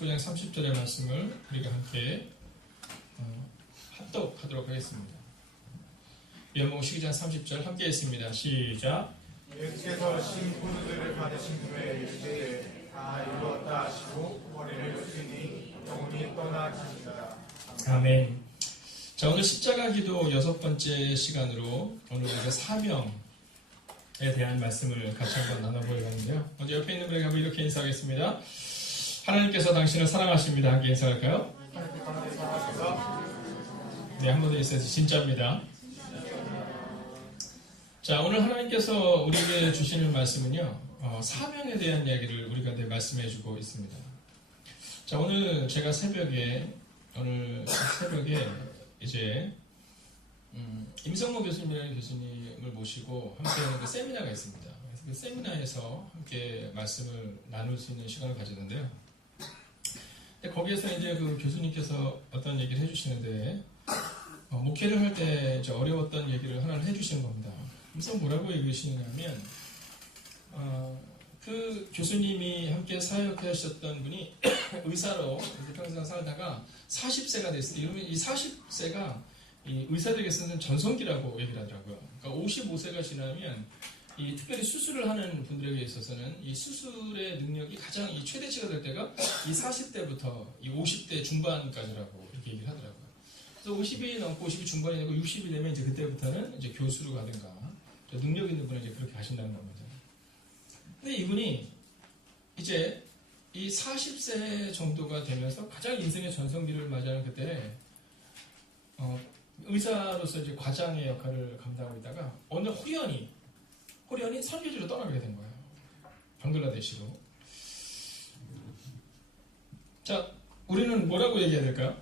19장 30절의 말씀을 우리가 함께 합독하도록 하겠습니다. 요한복음 12장 30절 함께 했습니다. 시작. 예수께서 신부들을 받으신 후에 이르시되 다 이루었다 하시고 머리를 숙이니 영혼이 떠나가시니라. 아멘. 자, 오늘 십자가 기도 6번째 시간으로 오늘 우리가 사명에 대한 말씀을 같이 한번 나눠보려고 하는데요. 먼저 옆에 있는 분에게 한번 이렇게 인사하겠습니다. 하나님께서 당신을 사랑하십니다. 함께 인사할까요? 네, 한 번 더 인사해서 진짜입니다. 자, 오늘 하나님께서 우리에게 주시는 말씀은요, 사명에 대한 이야기를 우리가 말씀해 주고 있습니다. 자, 오늘 제가 오늘 새벽에 이제 임성모 교수님이라는 교수님을 모시고 함께하는 그 세미나가 있습니다. 그래서 그 세미나에서 함께 말씀을 나눌 수 있는 시간을 가졌는데요. 근데 거기에서 이제 그 교수님께서 어떤 얘기를 해주시는데 목회를 할 때 어려웠던 얘기를 하나를 해주시는 겁니다. 그래서 뭐라고 얘기하시냐면 그 교수님이 함께 사역하셨던 분이 의사로 평생 살다가 40세가 됐을 때, 이러면 이 40세가 이 의사들에게서는 전성기라고 얘기를 하더라고요. 그러니까 55세가 지나면 이 특별히 수술을 하는 분들에게 있어서는 이 수술의 능력이 가장 이 최대치가 될 때가 이 40대부터 이 50대 중반까지라고 이렇게 얘기를 하더라고요. 그래서 50이 넘고 50이 중반이 되고 60이 되면 이제 그때부터는 이제 교수로 가든가 능력 있는 분은 이제 그렇게 가신다는 겁니다. 근데 이분이 이제 이 40세 정도가 되면서 가장 인생의 전성기를 맞이하는 그때 의사로서 이제 과장의 역할을 감당하고 있다가 어느 호련히 선교지로 떠나게 된 거예요. 방글라데시로. 자, 우리는 뭐라고 얘기해야 될까요?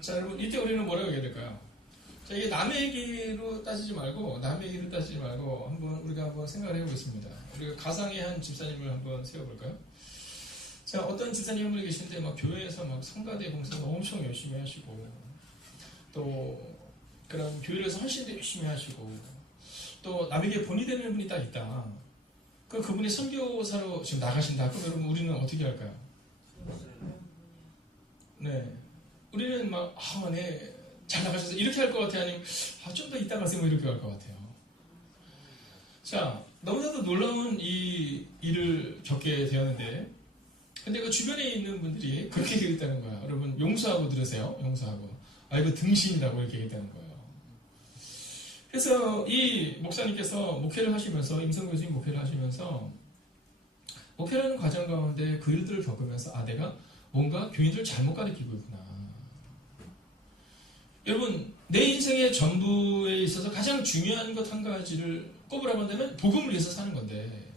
자, 여러분, 이때 우리는 뭐라고 얘기해야 될까요? 자, 이게 남의 얘기로 따지지 말고 우리가 한번 생각을 해보겠습니다. 우리가 가상의 한 집사님을 한번 세워볼까요? 자, 어떤 집사님 한 분이 계신데 교회에서 성가대 봉사를 엄청 열심히 하시고 또 그런 교회에서 헌신도 열심히 하시고 또 남에게 본이 되는 분이 딱 있다. 그분이 선교사로 지금 나가신다. 그럼 여러분 우리는 어떻게 할까요? 네, 우리는 네, 잘 나가셔서 이렇게 할 것 같아요? 아니면 좀 더 이따 가세요? 이렇게 할 것 같아요. 자, 너무나도 놀라운 이 일을 겪게 되었는데 근데 그 주변에 있는 분들이 그렇게 얘기했다는 거야. 여러분 용서하고 들으세요. 용서하고. 이거 등신이라고 이렇게 얘기했다는 거예요. 그래서 이 목사님께서 목회를 하시면서 임성 교수님 목회를 하시면서 목회라는 과정 가운데 그 일들을 겪으면서 내가 뭔가 교인들을 잘못 가르치고 있구나. 여러분, 내 인생의 전부에 있어서 가장 중요한 것 한 가지를 꼽으라고 한다면 복음을 위해서 사는 건데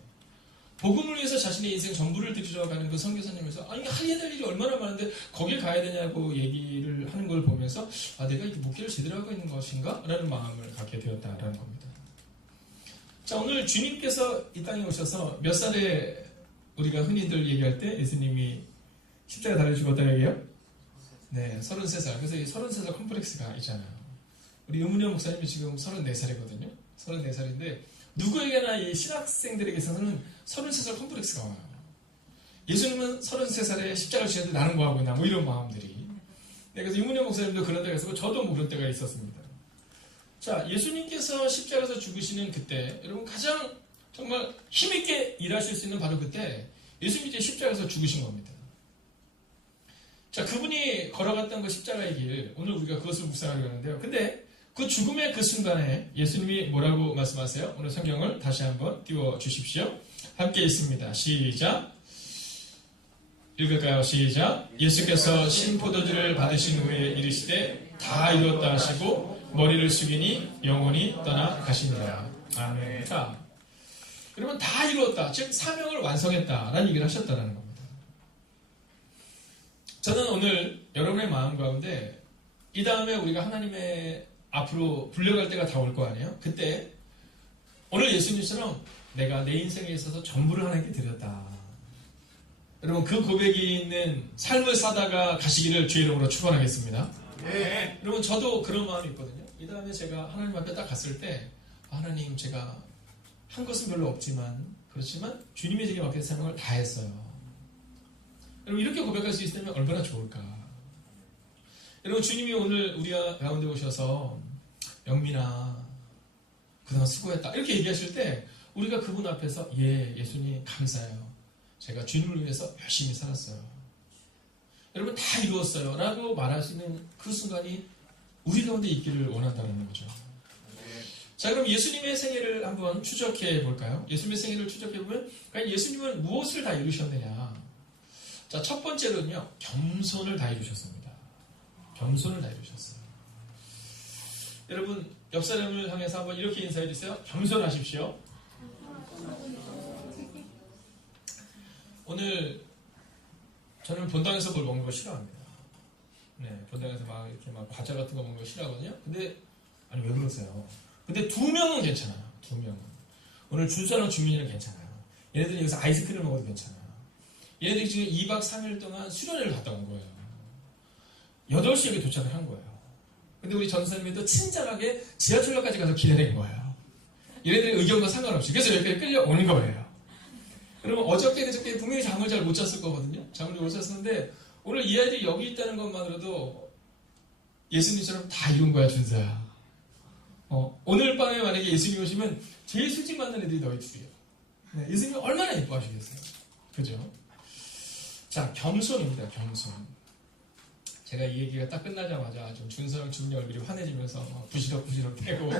복음을 위해서 자신의 인생 전부를 들여가는 그 선교사님에서 할 일이 얼마나 많은데 거길 가야 되냐고 얘기를 하는 걸 보면서 내가 이 목회를 제대로 하고 있는 것인가? 라는 마음을 갖게 되었다라는 겁니다. 자, 오늘 주님께서 이 땅에 오셔서 몇 살에 우리가 흔히들 얘기할 때 예수님이 십자가에 달려 죽었다는 얘기예요? 네, 33살. 그래서 이 33살 컴플렉스가 있잖아요. 우리 의문현 목사님이 지금 34살이거든요. 34살인데 누구에게나 이 신학생들에게서는 33살 컴플렉스가 와요. 예수님은 33살에 십자가를 지는데 나는 뭐하고 있나 이런 마음들이. 네, 그래서 의문현 목사님도 그런 때가 있었고 저도 그런 때가 있었습니다. 자, 예수님께서 십자가에서 죽으시는 그때 여러분 가장 정말 힘있게 일하실 수 있는 바로 그때 예수님이 이제 십자가에서 죽으신 겁니다. 자, 그분이 걸어갔던 그 십자가의 길, 오늘 우리가 그것을 묵상하려고 하는데요. 근데 그 죽음의 그 순간에 예수님이 뭐라고 말씀하세요? 오늘 성경을 다시 한번 띄워주십시오. 함께 있습니다. 시작. 읽을까요? 시작. 예수께서 신포도주를 받으신 후에 이르시되 다 이루었다 하시고 머리를 숙이니 영혼이 떠나가시니라. 아멘. 자, 그러면 다 이루었다. 즉 사명을 완성했다라는 얘기를 하셨다는 겁니다. 저는 오늘 여러분의 마음 가운데 이 다음에 우리가 하나님의 앞으로 불려갈 때가 다 올 거 아니에요? 그때 오늘 예수님처럼 내가 내 인생에 있어서 전부를 하나님께 드렸다. 여러분 그 고백이 있는 삶을 사다가 가시기를 주의 이름으로 축원하겠습니다. 네. 여러분 저도 그런 마음이 있거든요. 이 다음에 제가 하나님 앞에 딱 갔을 때 하나님 제가 한 것은 별로 없지만 그렇지만 주님의 제게 맡겨진 사명을 다 했어요. 여러분 이렇게 고백할 수 있다면 얼마나 좋을까. 여러분 주님이 오늘 우리가 가운데 오셔서 영민아 그동안 수고했다 이렇게 얘기하실 때 우리가 그분 앞에서 예수님 감사해요. 제가 주님을 위해서 열심히 살았어요. 여러분 다 이루었어요 라고 말할 수 있는 그 순간이 우리 가운데 있기를 원한다는 거죠. 자, 그럼 예수님의 생애를 한번 추적해 볼까요? 예수님의 생애를 추적해 보면 과연 예수님은 무엇을 다 이루셨느냐? 자, 첫 번째로는요, 겸손을 다 이루셨습니다. 겸손을 다 이루셨어요. 여러분, 옆 사람을 향해서 한번 이렇게 인사해 주세요. 겸손하십시오. 오늘 저는 본당에서 뭘 먹는 거 싫어합니다. 네, 본당에서 막 이렇게 막 과자 같은 거 먹는 거 싫어하거든요. 근데 아니 왜 그러세요? 근데 2명은 괜찮아요. 2명은. 오늘 준서랑 준민이는 괜찮아요. 얘네들이 여기서 아이스크림을 먹어도 괜찮아요. 얘네들이 지금 2박 3일 동안 수련회를 갔다 온 거예요. 8시에 여기 도착을 한 거예요. 근데 우리 전사님도 친절하게 지하철역까지 가서 기다린 거예요. 얘네들의 의견과 상관없이. 그래서 여기까지 끌려오는 거예요. 여러분 어저께 그저께 분명히 잠을 잘 못 잤을 거거든요. 잠을 못 잤었는데 오늘 이 아이들이 여기 있다는 것만으로도 예수님처럼 다 이룬 거야 준서야. 오늘 밤에 만약에 예수님 오시면 제일 수직 맞는 애들이 너희 둘이에요. 네, 예수님이 얼마나 예뻐하시겠어요. 그죠? 자, 겸손입니다. 겸손. 제가 이 얘기가 딱 끝나자마자 좀 준서랑 준이 얼굴이 환해지면서 부시럭부시럭 대고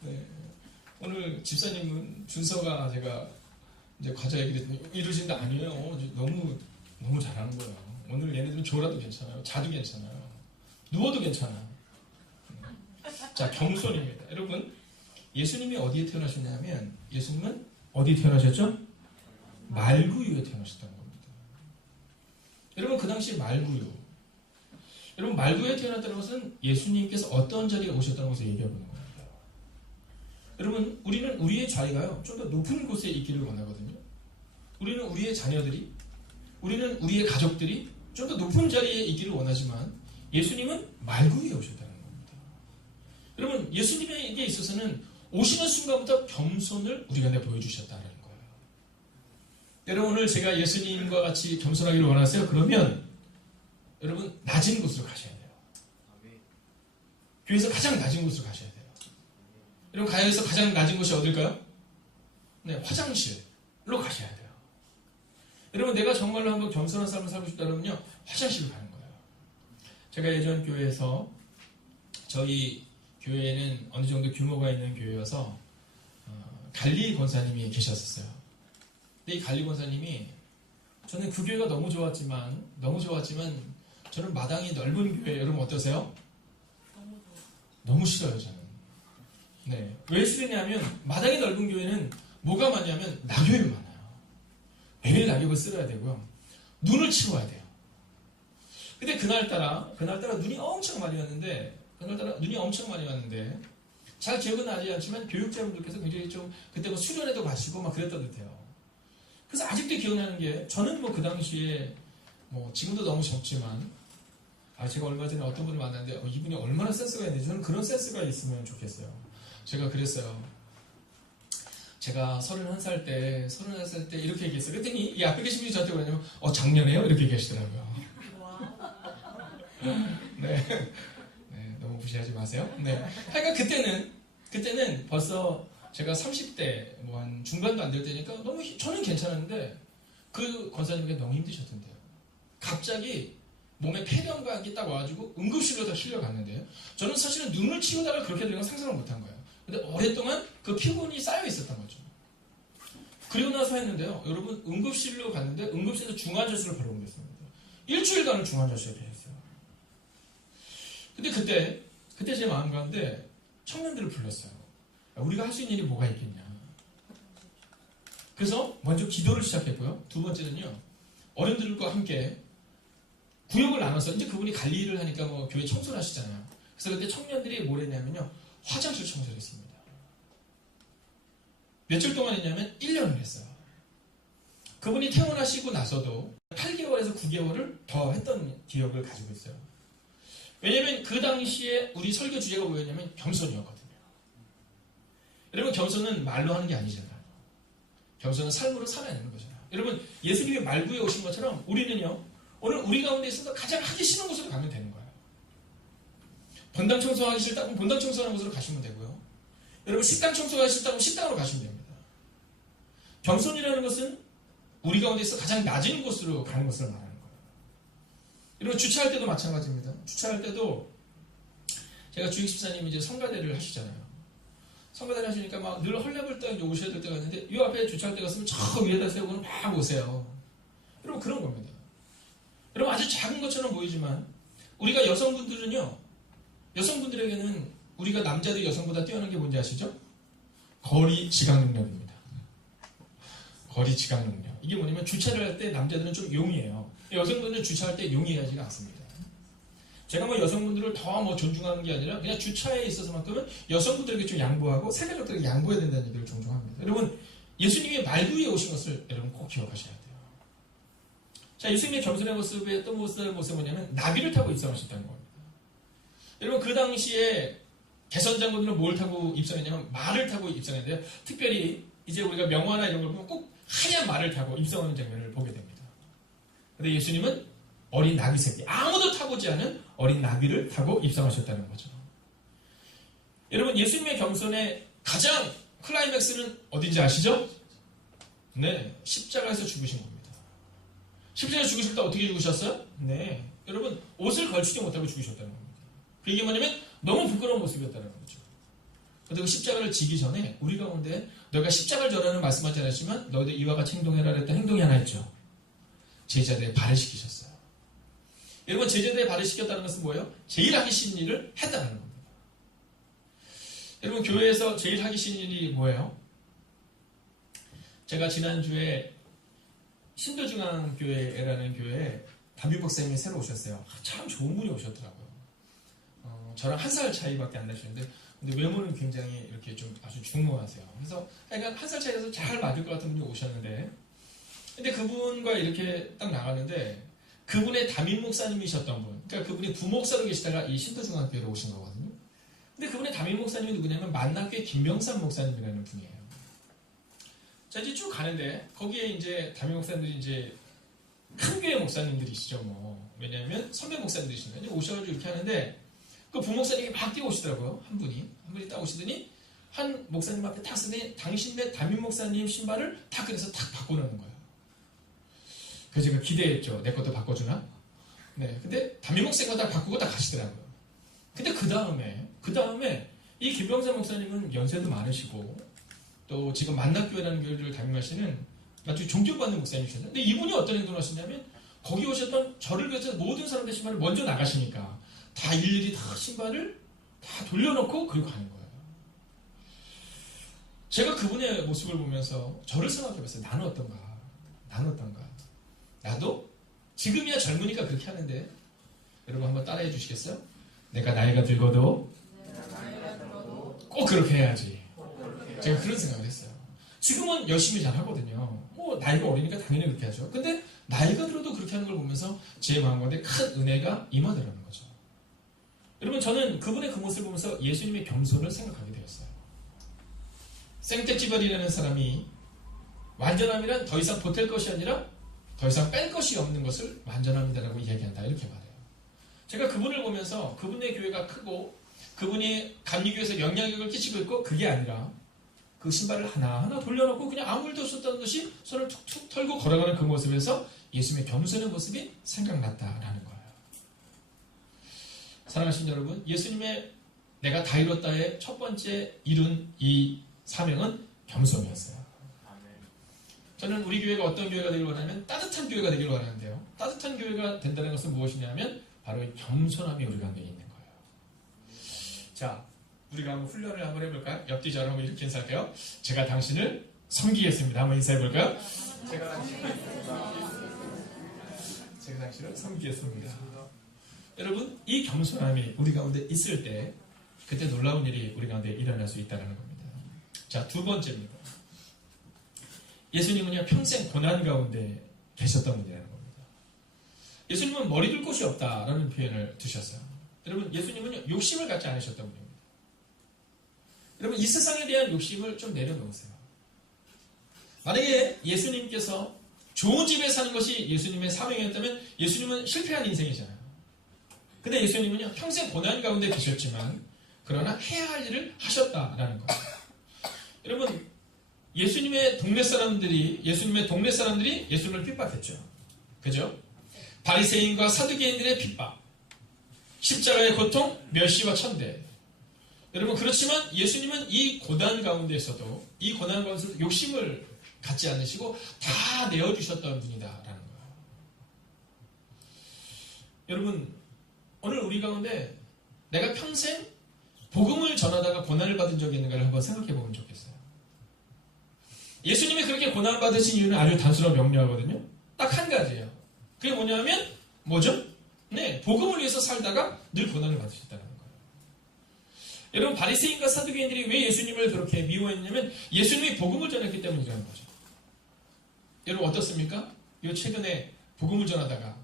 네. 오늘 집사님은 준서가 제가 이제 과자 얘기를 했더니 이러신데 아니에요. 너무 잘하는 거예요. 오늘 얘네들은 졸아도 괜찮아요. 자도 괜찮아요. 누워도 괜찮아요. 자, 겸손입니다. 여러분, 예수님이 어디에 태어나셨냐면 예수님은 어디에 태어나셨죠? 말구유에 태어나셨다는 겁니다. 여러분, 그 당시 말구유. 여러분, 말구유에 태어났다는 것은 예수님께서 어떤 자리에 오셨다는 것을 얘기하고 있는 겁니다. 여러분, 우리는 우리의 자리가요, 좀 더 높은 곳에 있기를 원하거든요. 우리는 우리의 자녀들이, 우리는 우리의 가족들이 좀 더 높은 자리에 있기를 원하지만 예수님은 말구유에 오셨다는 겁니다. 여러분, 예수님에게 있어서는 오시는 순간부터 겸손을 우리 간에 보여주셨다는 거예요. 여러분, 오늘 제가 예수님과 같이 겸손하기를 원하세요? 그러면 여러분, 낮은 곳으로 가셔야 돼요. 교회에서 가장 낮은 곳으로 가셔야 돼요. 여러분, 가야에서 가장 낮은 곳이 어딜까요? 네, 화장실로 가셔야 돼요. 여러분, 내가 정말로 한번 겸손한 삶을 살고 싶다면요, 화장실로 가는 거예요. 제가 예전 교회에서 저희 교회에는 어느 정도 규모가 있는 교회여서 갈리 권사님이 계셨었어요. 근데 이 갈리 권사님이 저는 그 교회가 너무 좋았지만 저는 마당이 넓은 교회 여러분 어떠세요? 너무 싫어요 저는. 네, 왜 싫으냐면 마당이 넓은 교회는 뭐가 많냐면 낙엽이 많아요. 매일 낙엽을 쓸어야 되고요. 눈을 치워야 돼요. 근데 그날따라 눈이 엄청 많이 왔는데 잘 기억은 나지 않지만 교육자분들께서 굉장히 좀 그때 뭐 수련회도 가시고 막 그랬던 듯해요. 그래서 아직도 기억나는 게 저는 뭐 그 당시에 뭐 지금도 너무 적지만 제가 얼마 전에 어떤 분을 만났는데 이분이 얼마나 센스가 있는지 저는 그런 센스가 있으면 좋겠어요. 제가 그랬어요. 제가 31살 때 이렇게 얘기했어요. 그랬더니 이 앞에 계신 분이 저한테 그러냐면 작년에요? 이렇게 얘기하시더라고요. 네. 네, 너무 무시하지 마세요. 네. 하여간 그때는 벌써 제가 30대 뭐 한 중반도 안 될 때니까 저는 괜찮았는데 그 권사님께 너무 힘드셨던데요. 갑자기 몸에 폐렴각이 딱 와가지고 응급실로 다 실려갔는데요. 저는 사실은 눈을 치우다가 그렇게 되는 건 상상을 못한 거예요. 근데 오랫동안 그 피곤이 쌓여 있었던 거죠. 그리고 나서 했는데요. 여러분 응급실로 갔는데 응급실에서 중환자실로 바로 옮겼습니다. 일주일간은 중환자실에 계셨어요. 근데 그때 제 마음 가운데 청년들을 불렀어요. 우리가 할 수 있는 일이 뭐가 있겠냐. 그래서 먼저 기도를 시작했고요. 두 번째는요. 어른들과 함께 구역을 나눠서 이제 그분이 관리를 하니까 뭐 교회 청소를 하시잖아요. 그래서 그때 청년들이 뭘 했냐면요. 화장실 청소를 했습니다. 며칠 동안 했냐면 1년을 했어요. 그분이 퇴원하시고 나서도 8개월에서 9개월을 더 했던 기억을 가지고 있어요. 왜냐면 그 당시에 우리 설교 주제가 뭐였냐면 겸손이었거든요. 여러분, 겸손은 말로 하는 게 아니잖아요. 겸손은 삶으로 살아내는 거잖아요. 여러분, 예수님이 말구에 오신 것처럼 우리는요, 오늘 우리 가운데 있어서 가장 하기 싫은 곳으로 가면 되는 거예요. 본당 청소하기 싫다면 본당 청소하는 곳으로 가시면 되고요. 여러분, 식당 청소하기 싫다면 식당으로 가시면 됩니다. 겸손이라는 것은 우리 가운데 있어서 가장 낮은 곳으로 가는 것을 말하는 거예요. 여러분, 주차할 때도 마찬가지입니다. 주차할 때도 제가 주익 집사님이 이제 성가대를 하시잖아요. 성가대를 하시니까 막 늘 헐레벌떡 오셔야 될 때가 있는데 이 앞에 주차할 때 갔으면 저 위에다 세우고는 막 오세요. 여러분, 그런 겁니다. 여러분, 아주 작은 것처럼 보이지만 우리가 여성분들은요, 여성분들에게는 우리가 남자들 여성보다 뛰어난 게 뭔지 아시죠? 거리 지각 능력입니다. 거리 지각 능력. 이게 뭐냐면 주차를 할 때 남자들은 좀 용이해요. 여성분들은 주차할 때 용이하지가 않습니다. 제가 뭐 여성분들을 더 뭐 존중하는 게 아니라 그냥 주차에 있어서만큼은 여성분들에게 좀 양보하고 세가족들에게 양보해야 된다는 얘기를 종종 합니다. 여러분, 예수님이 말구에 오신 것을 여러분 꼭 기억하셔야 돼요. 자, 예수님의 겸손의 모습의 또 모습은 뭐냐면 나귀를 타고 입성하셨다는 겁니다. 여러분, 그 당시에 개선장군들은 뭘 타고 입성했냐면 말을 타고 입성했는데요. 특별히 이제 우리가 명화나 이런 걸 보면 꼭 하얀 말을 타고 입성하는 장면을 보게 됩니다. 근데 예수님은 어린 나귀 새끼, 아무도 타보지 않은 어린 나귀를 타고 입성하셨다는 거죠. 여러분, 예수님의 겸손의 가장 클라이맥스는 어딘지 아시죠? 네, 십자가에서 죽으신 겁니다. 십자가에서 죽으실 때 어떻게 죽으셨어요? 네, 여러분, 옷을 걸치지 못하고 죽으셨다는 겁니다. 그게 뭐냐면 너무 부끄러운 모습이었다는 거죠. 그런데 그 십자가를 지기 전에 우리 가운데 너가 십자가를 져라는 말씀하지 않았지만 너희들 이와 같이 행동해라 했던 행동이 하나 있죠. 제자들의 발을 시키셨어요. 여러분, 제자들의 발을 시켰다는 것은 뭐예요? 제일 하기 싫은 일을 했다는 겁니다. 여러분, 교회에서 제일 하기 싫은 일이 뭐예요? 제가 지난주에 신도중앙교회라는 교회에 담임 목사님이 새로 오셨어요. 참 좋은 분이 오셨더라고요. 저랑 한 살 차이밖에 안 나시는데 근데 외모는 굉장히 이렇게 좀 아주 중후하세요. 그래서 약간 한 살 차이라서 잘 맞을 것 같은 분이 오셨는데 근데 그분과 이렇게 딱 나갔는데 그분의 담임 목사님이셨던 분, 그러니까 그분이 부목사로 계시다가 이 신도중앙교회로 오신 거거든요. 근데 그분의 담임 목사님이 누구냐면 만남교회 김병삼 목사님이라는 분이에요. 자, 이제 쭉 가는데 거기에 이제 담임 목사님들이 이제 큰 교회 목사님들이시죠, 뭐. 왜냐하면 선배 목사님들이시니까 이제 오셔가지고 이렇게 하는데 그 부목사님이 막 뛰어오시더라고요. 한 분이 딱 오시더니 한 목사님 앞에 탁 쓰더니 당신네 담임 목사님 신발을 탁 그래서 탁 바꿔놓는 거예요. 그래서 제가 기대했죠. 내 것도 바꿔주나? 네. 근데 담임 목사님 다 바꾸고 다 가시더라고요. 근데 그 다음에 이 김병삼 목사님은 연세도 많으시고 또 지금 만남교회라는 교회를 담임하시는 아주 존경받는 목사님이셨는데 근데 이분이 어떤 행동을 하시냐면 거기 오셨던 저를 비롯해서 모든 사람들 신발을 먼저 나가시니까 다 일일이 다 신발을 다 돌려놓고 그리고 가는 거예요. 제가 그분의 모습을 보면서 저를 생각해봤어요. 나는 어떤가? 나도 지금이야 젊으니까 그렇게 하는데 여러분 한번 따라해 주시겠어요? 내가 나이가 들고도 꼭 그렇게 해야지. 제가 그런 생각을 했어요. 지금은 열심히 잘 하거든요. 뭐 나이가 어리니까 당연히 그렇게 하죠. 근데 나이가 들어도 그렇게 하는 걸 보면서 제 마음 가운데 큰 은혜가 임하더라는 거죠. 여러분, 저는 그분의 그 모습을 보면서 예수님의 겸손을 생각하게 되었어요. 생텍쥐벌이라는 사람이 완전함이란 더 이상 보탤 것이 아니라 더 이상 뺄 것이 없는 것을 완전함이다라고 이야기한다, 이렇게 말해요. 제가 그분을 보면서 그분의 교회가 크고 그분이 감리교회에서 영향력을 끼치고 있고 그게 아니라 그 신발을 하나하나 돌려놓고 그냥 아무 일도 없었다는 것이 손을 툭툭 털고 걸어가는 그 모습에서 예수님의 겸손의 모습이 생각났다라는 거예요. 사랑하신 여러분, 예수님의 내가 다 이뤘다의 첫 번째 이룬 이 사명은 겸손이었어요. 저는 우리 교회가 어떤 교회가 되길 원하면 따뜻한 교회가 되길 원하는데요. 따뜻한 교회가 된다는 것은 무엇이냐면 바로 이 겸손함이 우리 가운데 있는 거예요. 자, 우리가 한번 훈련을 한번 해볼까요? 옆뒤 저를 한번 이렇게 인사할게요. 제가 당신을 섬기겠습니다. 한번 인사해볼까요? 제가 당신을 섬기겠습니다. 여러분, 이 겸손함이 우리 가운데 있을 때 그때 놀라운 일이 우리 가운데 일어날 수 있다는 겁니다. 자, 두 번째입니다. 예수님은요, 평생 고난 가운데 계셨던 분이라는 겁니다. 예수님은 머리 둘 곳이 없다라는 표현을 두셨어요. 여러분, 예수님은 욕심을 갖지 않으셨던 분입니다. 여러분 이 세상에 대한 욕심을 좀 내려놓으세요. 만약에 예수님께서 좋은 집에 사는 것이 예수님의 사명이었다면 예수님은 실패한 인생이잖아요. 근데 예수님은요 평생 고난 가운데 계셨지만 그러나 해야 할 일을 하셨다라는 거예요. 여러분 예수님의 동네 사람들이 예수님을 핍박했죠. 그죠? 바리새인과 사두개인들의 핍박, 십자가의 고통, 멸시와 천대. 여러분 그렇지만 예수님은 이 고난 가운데서도 욕심을 갖지 않으시고 다 내어주셨던 분이다라는 거예요. 여러분 오늘 우리 가운데 내가 평생 복음을 전하다가 고난을 받은 적이 있는가를 한번 생각해 보면 좋겠어요. 예수님이 그렇게 고난을 받으신 이유는 아주 단순하고 명료하거든요. 딱 한 가지예요. 그게 뭐냐면 뭐죠? 네, 복음을 위해서 살다가 늘 고난을 받으셨다는 거예요. 여러분 바리새인과 사두개인들이 왜 예수님을 그렇게 미워했냐면 예수님이 복음을 전했기 때문이라는 거죠. 여러분 어떻습니까? 요 최근에 복음을 전하다가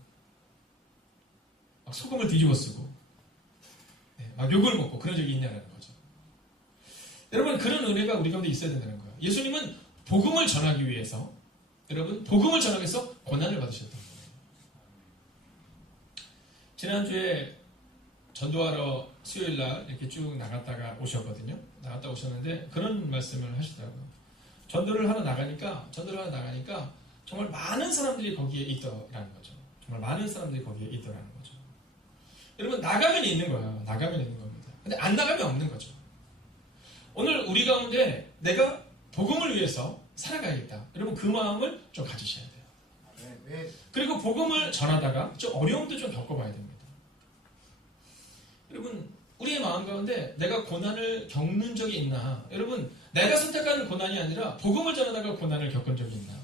막 소금을 뒤집어 쓰고 막 욕을 먹고 그런 적이 있냐는 거죠. 여러분 그런 은혜가 우리 가운데 있어야 된다는 거예요. 예수님은 복음을 전하기 위해서 고난을 받으셨던 거예요. 지난주에 전도하러 수요일날 이렇게 쭉 나갔다가 오셨거든요. 나갔다 오셨는데 그런 말씀을 하시더라고요. 전도를 하러 나가니까 정말 많은 사람들이 거기에 있더라는 거죠. 여러분 나가면 있는 거예요. 나가면 있는 겁니다. 근데 안 나가면 없는 거죠. 오늘 우리 가운데 내가 복음을 위해서 살아가야겠다. 여러분 그 마음을 좀 가지셔야 돼요. 그리고 복음을 전하다가 좀 어려움도 좀 겪어봐야 됩니다. 여러분 우리의 마음 가운데 내가 고난을 겪는 적이 있나? 여러분 내가 선택하는 고난이 아니라 복음을 전하다가 고난을 겪은 적이 있나?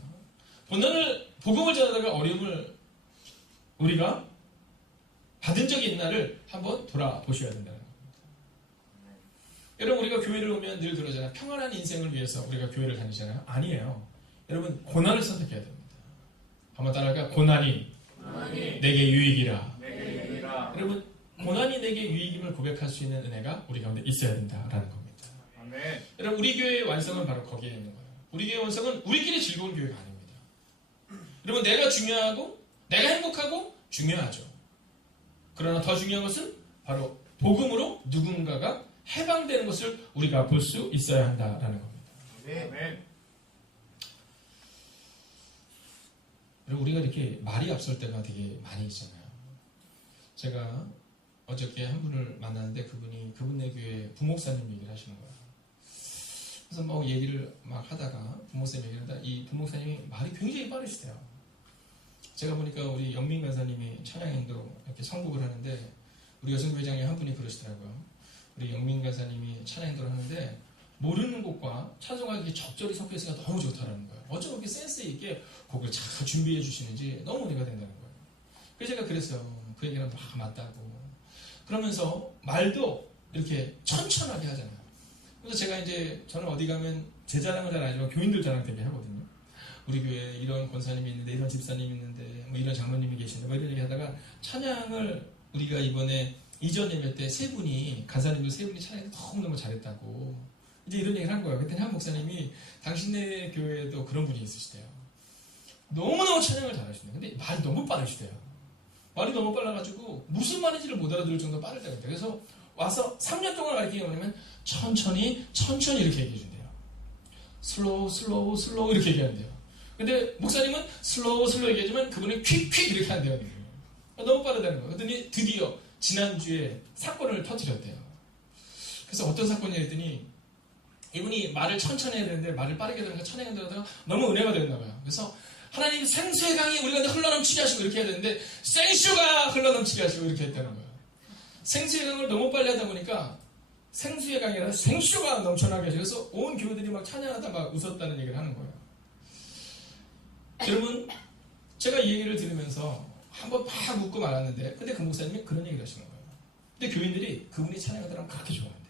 복음을 전하다가 어려움을 우리가 받은 적이 있나를 한번 돌아보셔야 된다는 겁니다. 여러분 우리가 교회를 오면 늘 그러잖아요. 평안한 인생을 위해서 우리가 교회를 다니잖아요. 아니에요. 여러분 고난을 선택해야 됩니다. 한번 따라할까? 고난이 내게 유익이라. 여러분 고난이 내게 유익임을 고백할 수 있는 은혜가 우리 가운데 있어야 된다라는 겁니다. 아멘. 여러분 우리 교회의 완성은 바로 거기에 있는 거예요. 우리 교회의 완성은 우리끼리 즐거운 교회가 아닙니다. 여러분 내가 중요하고 내가 행복하고 중요하죠. 그러나 더 중요한 것은 바로 복음으로 누군가가 해방되는 것을 우리가 볼 수 있어야 한다라는 겁니다. 아멘. 여러분 우리가 이렇게 말이 앞설 때가 되게 많이 있잖아요. 제가 어저께 한 분을 만났는데 그분네 교회 부목사님 얘기를 하시는 거예요. 그래서 뭐 얘기를 막 하다가 부목사님 얘기를 하다 이 부목사님이 말이 굉장히 빠르시대요. 제가 보니까 우리 영민 간사님이 찬양인도 이렇게 선곡을 하는데 우리 여성교회장님 한 분이 그러시더라고요. 우리 영민 간사님이 찬양인도를 하는데 모르는 곡과 찬송하기 적절히 섞여 있으니까 너무 좋다라는 거예요. 어쩜 그렇게 센스 있게 곡을 잘 준비해 주시는지 너무 은혜가 된다는 거예요. 그래서 제가 그랬어요. 그 얘기는 맞다고. 그러면서 말도 이렇게 천천하게 하잖아요. 그래서 제가 이제 저는 어디 가면 제 자랑은 잘 아니지만 교인들 자랑 되게 하거든요. 우리 교회에 이런 권사님이 있는데 이런 집사님이 있는데 뭐 이런 장로님이 계신데 뭐 이런 얘기 하다가 찬양을 우리가 이번에 이전 예배 때 세 분이 간사님들 세 분이 찬양을 너무너무 잘했다고 이제 이런 얘기를 한 거예요. 그때 한 목사님이 당신네 교회에도 그런 분이 있으시대요. 너무너무 찬양을 잘하시네요. 근데 말이 너무 빠르시대요. 말이 너무 빨라가지고 무슨 말인지를 못 알아들을 정도로 빠르다고 해요. 그래서 와서 3년 동안 가르치는 게 뭐냐면 천천히 이렇게 얘기해 준대요. 슬로우 이렇게 얘기하는데요. 근데 목사님은 슬로우 얘기하지만 그분은 퀵 이렇게 한대요. 너무 빠르다는 거예요. 그랬더니 드디어 지난주에 사건을 터뜨렸대요. 그래서 어떤 사건이 했더니 이분이 말을 천천히 해야 되는데 말을 빠르게 하다가 천천히 하다가 너무 은혜가 됐나 봐요. 그래서 하나님 생수의 강이 우리가 흘러넘치게 하시고 이렇게 해야 되는데 생수가 흘러넘치게 하시고 이렇게 했다는 거예요. 생수의 강을 너무 빨리 하다 보니까 생수의 강이 아니라 생수가 넘쳐나게 하시고 그래서 온 교회들이 막 찬양하다 막 웃었다는 얘기를 하는 거예요. 여러분 제가 이 얘기를 들으면서 한번 막 묻고 말았는데 근데 그 목사님이 그런 얘기를 하시는 거예요. 근데 교인들이 그분이 찬양하더라면 그렇게 좋아한대요.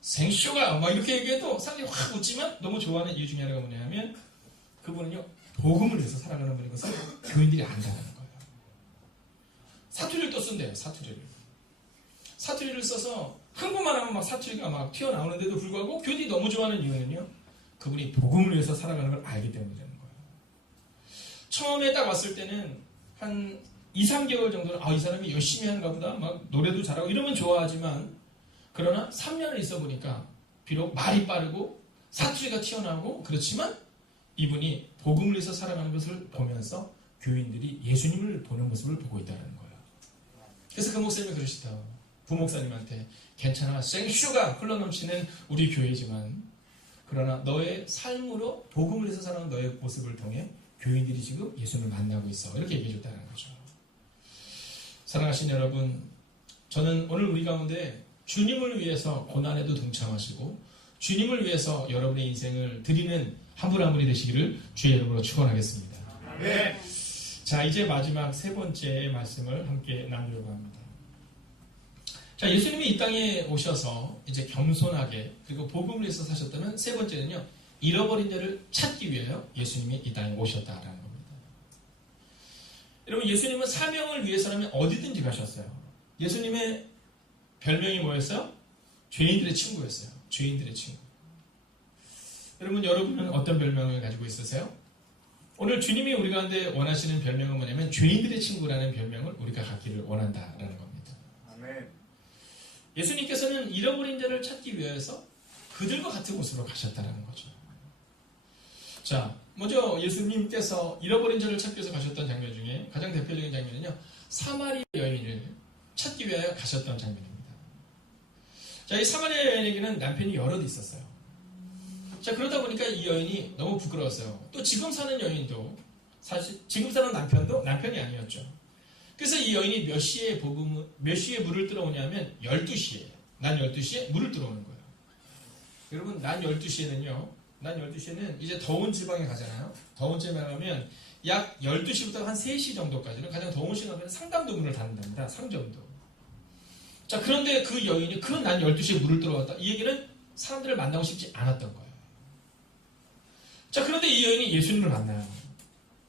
생쇼가 막 이렇게 얘기해도 사람들이 확 웃지만 너무 좋아하는 이유 중에 하나가 뭐냐면 그분은요 복음을 위해서 살아가는 분인 것을 교인들이 안다는 거예요. 사투리를 또 쓴대요. 사투리를 써서 흥분만 하면 막 사투리가 막 튀어나오는데도 불구하고 교인들이 너무 좋아하는 이유는요. 그분이 복음을 위해서 살아가는 걸 알기 때문이라는 거예요. 처음에 딱 왔을 때는 한 2, 3개월 정도는 이 사람이 열심히 하는가 보다. 막 노래도 잘하고 이러면 좋아하지만 그러나 3년을 있어 보니까 비록 말이 빠르고 사투리가 튀어나오고 그렇지만 이분이 복음을 위해서 살아가는 것을 보면서 교인들이 예수님을 보는 모습을 보고 있다는 거예요. 그래서 그 목사님이 그러시다. 부목사님한테 괜찮아. 생슈가 흘러넘치는 우리 교회지만 그러나 너의 삶으로 복음을 위해서 살아가는 너의 모습을 통해 교인들이 지금 예수님을 만나고 있어. 이렇게 얘기해 줬다는 거죠. 사랑하신 여러분, 저는 오늘 우리 가운데 주님을 위해서 고난에도 동참하시고 주님을 위해서 여러분의 인생을 드리는 한 분 한 분이 되시기를 주의 이름으로 축원하겠습니다. 네. 자, 이제 마지막 세 번째 말씀을 함께 나누려고 합니다. 자, 예수님이 이 땅에 오셔서 이제 겸손하게 그리고 복음을 위해서 사셨다면 세 번째는요. 잃어버린 자를 찾기 위하여 예수님이 이 땅에 오셨다라는 겁니다. 여러분, 예수님은 사명을 위해서라면 어디든지 가셨어요. 예수님의 별명이 뭐였어요? 죄인들의 친구였어요. 죄인들의 친구. 여러분은 어떤 별명을 가지고 있으세요? 오늘 주님이 우리 가운데 원하시는 별명은 뭐냐면 죄인들의 친구라는 별명을 우리가 갖기를 원한다라는 겁니다. 아멘. 예수님께서는 잃어버린 자를 찾기 위해서 그들과 같은 곳으로 가셨다는 거죠. 자, 먼저 예수님께서 잃어버린 자를 찾기 위해서 가셨던 장면 중에 가장 대표적인 장면은요. 사마리아 여인을 찾기 위하여 가셨던 장면입니다. 자, 이 사마리아 여인에게는 남편이 여럿 있었어요. 자, 그러다 보니까 이 여인이 너무 부끄러웠어요. 또 지금 사는 여인도 사실 지금 사는 남편도 남편이 아니었죠. 그래서 이 여인이 몇 시에 물을 들어오냐면 12시에. 난 12시에 물을 들어오는 거예요. 여러분, 난 12시에는 이제 더운 지방에 가잖아요. 더운 지방에 가면 약 12시부터 한 3시 정도까지는 가장 더운 시간에 상담도 문을 닫는답니다. 상점도. 자, 그런데 그 여인이 난 12시에 물을 들어왔다. 이 얘기는 사람들을 만나고 싶지 않았던 거예요. 자, 그런데 이 여인이 예수님을 만나요.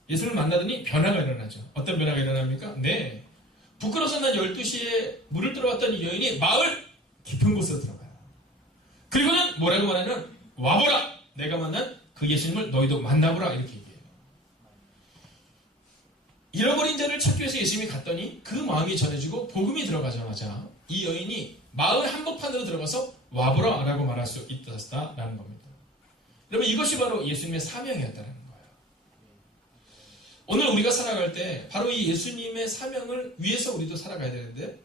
예수님을 만나더니 변화가 일어나죠. 어떤 변화가 일어납니까? 네. 부끄러워서 난 12시에 물을 들어왔던 이 여인이 마을 깊은 곳으로 들어가요. 그리고는 뭐라고 말하냐면 와보라! 내가 만난 그 예수님을 너희도 만나보라! 이렇게 얘기해요. 잃어버린 자를 찾기 위해서 예수님이 갔더니 그 마음이 전해지고 복음이 들어가자마자 이 여인이 마을 한복판으로 들어가서 와보라! 라고 말할 수 있었다라는 겁니다. 여러분, 이것이 바로 예수님의 사명이었다는 거예요. 오늘 우리가 살아갈 때 바로 이 예수님의 사명을 위해서 우리도 살아가야 되는데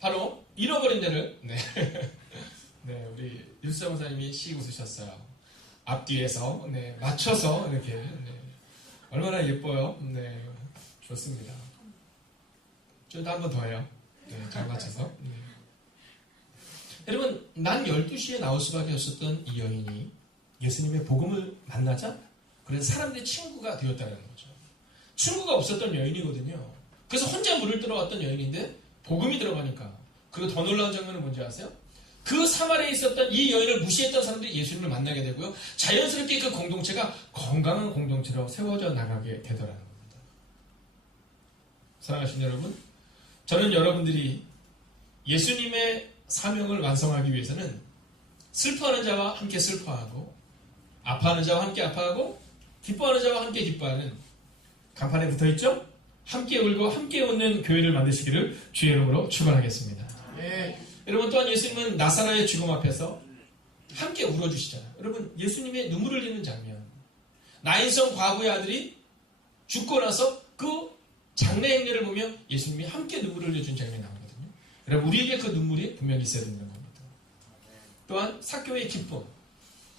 바로 잃어버린 자를 네, 우리 윤수자 목사님이 씩 웃으셨어요. 앞뒤에서 맞춰서 이렇게 얼마나 예뻐요. 네, 좋습니다. 저도 한 번 더 해요. 네, 잘 맞춰서. 여러분, 난 12시에 나올 수밖에 없었던 이 여인이 예수님의 복음을 만나자 그래서 사람들의 친구가 되었다는 거죠. 친구가 없었던 여인이거든요. 그래서 혼자 물을 들어왔던 여인인데 복음이 들어가니까. 그리고 더 놀라운 장면은 뭔지 아세요? 그 사마리아에 있었던 이 여인을 무시했던 사람들이 예수님을 만나게 되고요. 자연스럽게 그 공동체가 건강한 공동체로 세워져 나가게 되더라는 겁니다. 사랑하신 여러분, 저는 여러분들이 예수님의 사명을 완성하기 위해서는 슬퍼하는 자와 함께 슬퍼하고 아파하는 자와 함께 아파하고 기뻐하는 자와 함께 기뻐하는 간판에 붙어있죠? 함께 울고 함께 웃는 교회를 만드시기를 주의 이름으로 축원하겠습니다. 네. 여러분, 또한 예수님은 나사로의 죽음 앞에서 함께 울어주시잖아요. 여러분, 예수님의 눈물을 흘리는 장면, 나인성 과부의 아들이 죽고 나서 그 장례 행례를 보며 예수님이 함께 눈물을 흘려준 장면이 나오거든요. 여러분, 우리에게 그 눈물이 분명히 있어야 된다는 겁니다. 또한 삭개오의 기쁨.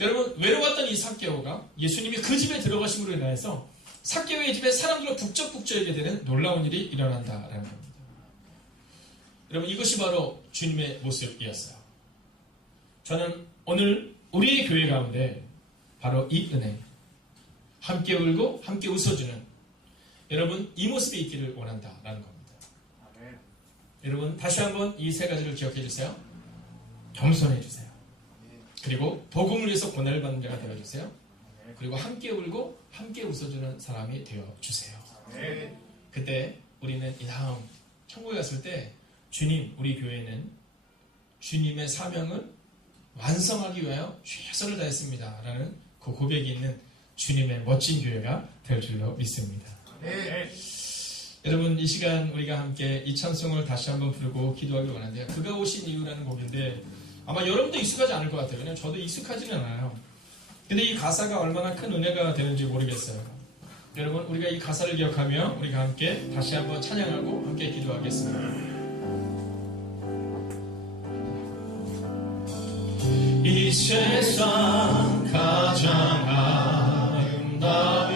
여러분, 외로웠던 이 삭개오가 예수님이 그 집에 들어가심으로 인하여서 삭개오의 집에 사람들과 북적북적하게 되는 놀라운 일이 일어난다라는 겁니다. 여러분, 이것이 바로 주님의 모습이었어요. 저는 오늘 우리의 교회 가운데 바로 이 은혜, 함께 울고 함께 웃어주는 여러분, 이 모습이 있기를 원한다라는 겁니다. 아멘. 여러분, 다시 한번 이 세 가지를 기억해 주세요. 겸손해 주세요. 그리고 복음을 위해서 고난을 받는 자가 되어주세요. 그리고 함께 울고 함께 웃어주는 사람이 되어주세요. 아멘. 그때 우리는 이 다음 천국에 갔을 때 주님, 우리 교회는 주님의 사명을 완성하기 위하여 최선을 다했습니다 라는 그 고백이 있는 주님의 멋진 교회가 될 줄로 믿습니다. 아멘. 여러분, 이 시간 우리가 함께 이 찬송을 다시 한번 부르고 기도하기 원하는데요. 그가 오신 이유라는 곡인데 아마 여러분도 익숙하지 않을 것 같아요. 왜냐면 저도 익숙하지는 않아요. 근데 이 가사가 얼마나 큰 은혜가 되는지 모르겠어요. 여러분, 우리가 이 가사를 기억하며 우리가 함께 다시 한번 찬양하고 함께 기도하겠습니다. 이 세상 가장 아름다운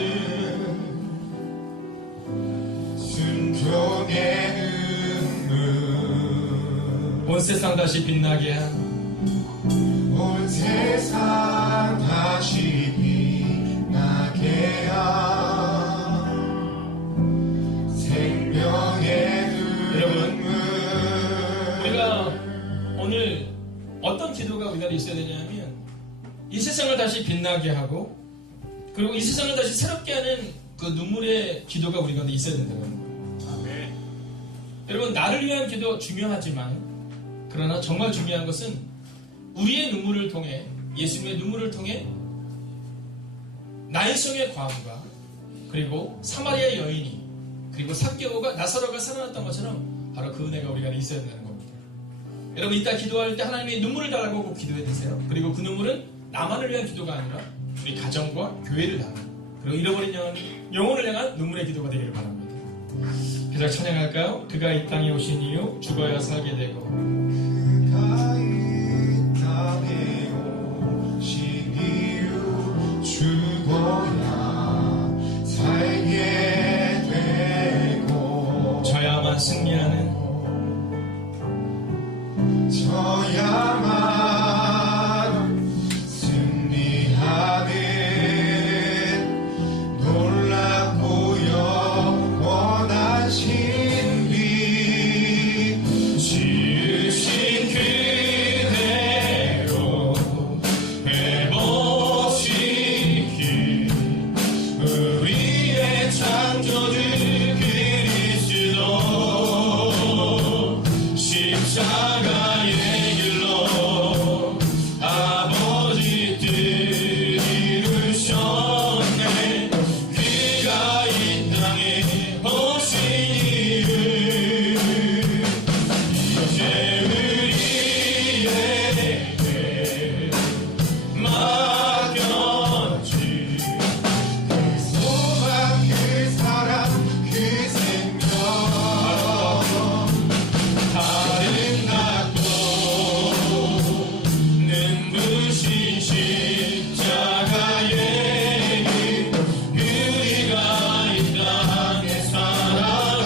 순종의 눈물 온 세상 다시 빛나게 한 온 세상 다시 빛나게 한 생명의 눈물. 우리가 오늘 어떤 기도가 우리가 있어야 되냐면 이 세상을 다시 빛나게 하고 그리고 이 세상을 다시 새롭게 하는 그 눈물의 기도가 우리 가운데 있어야 된다는 거예요. 아멘. 여러분, 나를 위한 기도 중요하지만 그러나 정말 중요한 것은 우리의 눈물을 통해, 예수님의 눈물을 통해 나인성의 과부가 그리고 사마리아 여인이 그리고 삭개오가 나사로가 살아났던 것처럼 바로 그 은혜가 우리가 있어야 된다는 겁니다. 여러분, 이따 기도할 때 하나님의 눈물을 달라고 꼭 기도해 주세요. 그리고 그 눈물은 나만을 위한 기도가 아니라 우리 가정과 교회를 향한 그리고 잃어버린 영혼을 향한 눈물의 기도가 되기를 바랍니다. 그래서 찬양할까요? 그가 이 땅에 오신 이유, 죽어야 살게 되고 그가 이 땅에 오신 이유 죽어야 살게 되고 저야만 승리하는 저야만 승리하는 놀랍고 영원한 신비 지으신 그대로 회복시킨 우리의 창조주 그리스도 십자가의 길로 아버지 뜻 이루셨네. 그가 이 땅에 오신 이유 이제 우리에게 맡겼지. 그 소망 그 사랑 그 생명 아름답고 눈부신 십자가의 길 우리가 이 땅에 살아간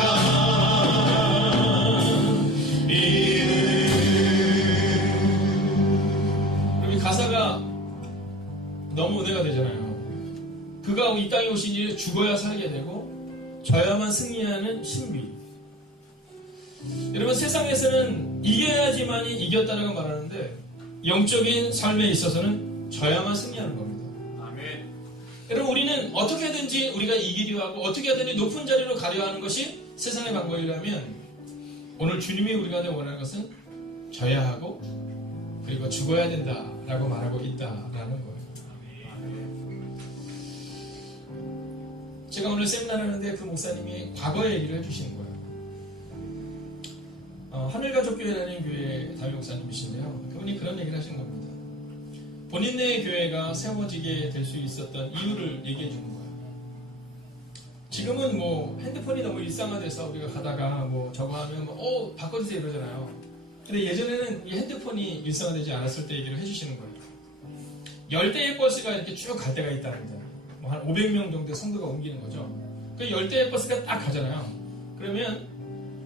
이유. 그럼 이 가사가 너무 은혜가 되잖아요. 그가 이 땅에 오신 이유 죽어야 살게 되고 져야만 승리하는 신비. 여러분, 세상에서는 이겨야지만이 이겼다라고 말하는데 영적인 삶에 있어서는 져야만 승리하는 겁니다. 아멘. 여러분, 우리는 어떻게 하든지 우리가 이기려 하고 어떻게 하든지 높은 자리로 가려 하는 것이 세상의 방법이라면 오늘 주님이 우리 가운데 원하는 것은 져야 하고 그리고 죽어야 된다라고 말하고 있다라는 거예요. 제가 오늘 세미나를 하는데 그 목사님이 과거의 얘기를 해주시는 거예요. 하늘가족교회라는 교회 담임 목사님이신데요. 그분이 그런 얘기를 하시는 겁니다. 본인네 교회가 세워지게 될 수 있었던 이유를 얘기해 주는 거예요. 지금은 뭐 핸드폰이 너무 일상화돼서 우리가 가다가 뭐 저거 하면 바꿔주세요 이러잖아요. 근데 예전에는 이 핸드폰이 일상화되지 않았을 때 얘기를 해주시는 거예요. 열대의 버스가 이렇게 쭉 갈 때가 있답니다. 뭐 한 500명 정도의 성도가 옮기는 거죠. 그 열대의 버스가 딱 가잖아요. 그러면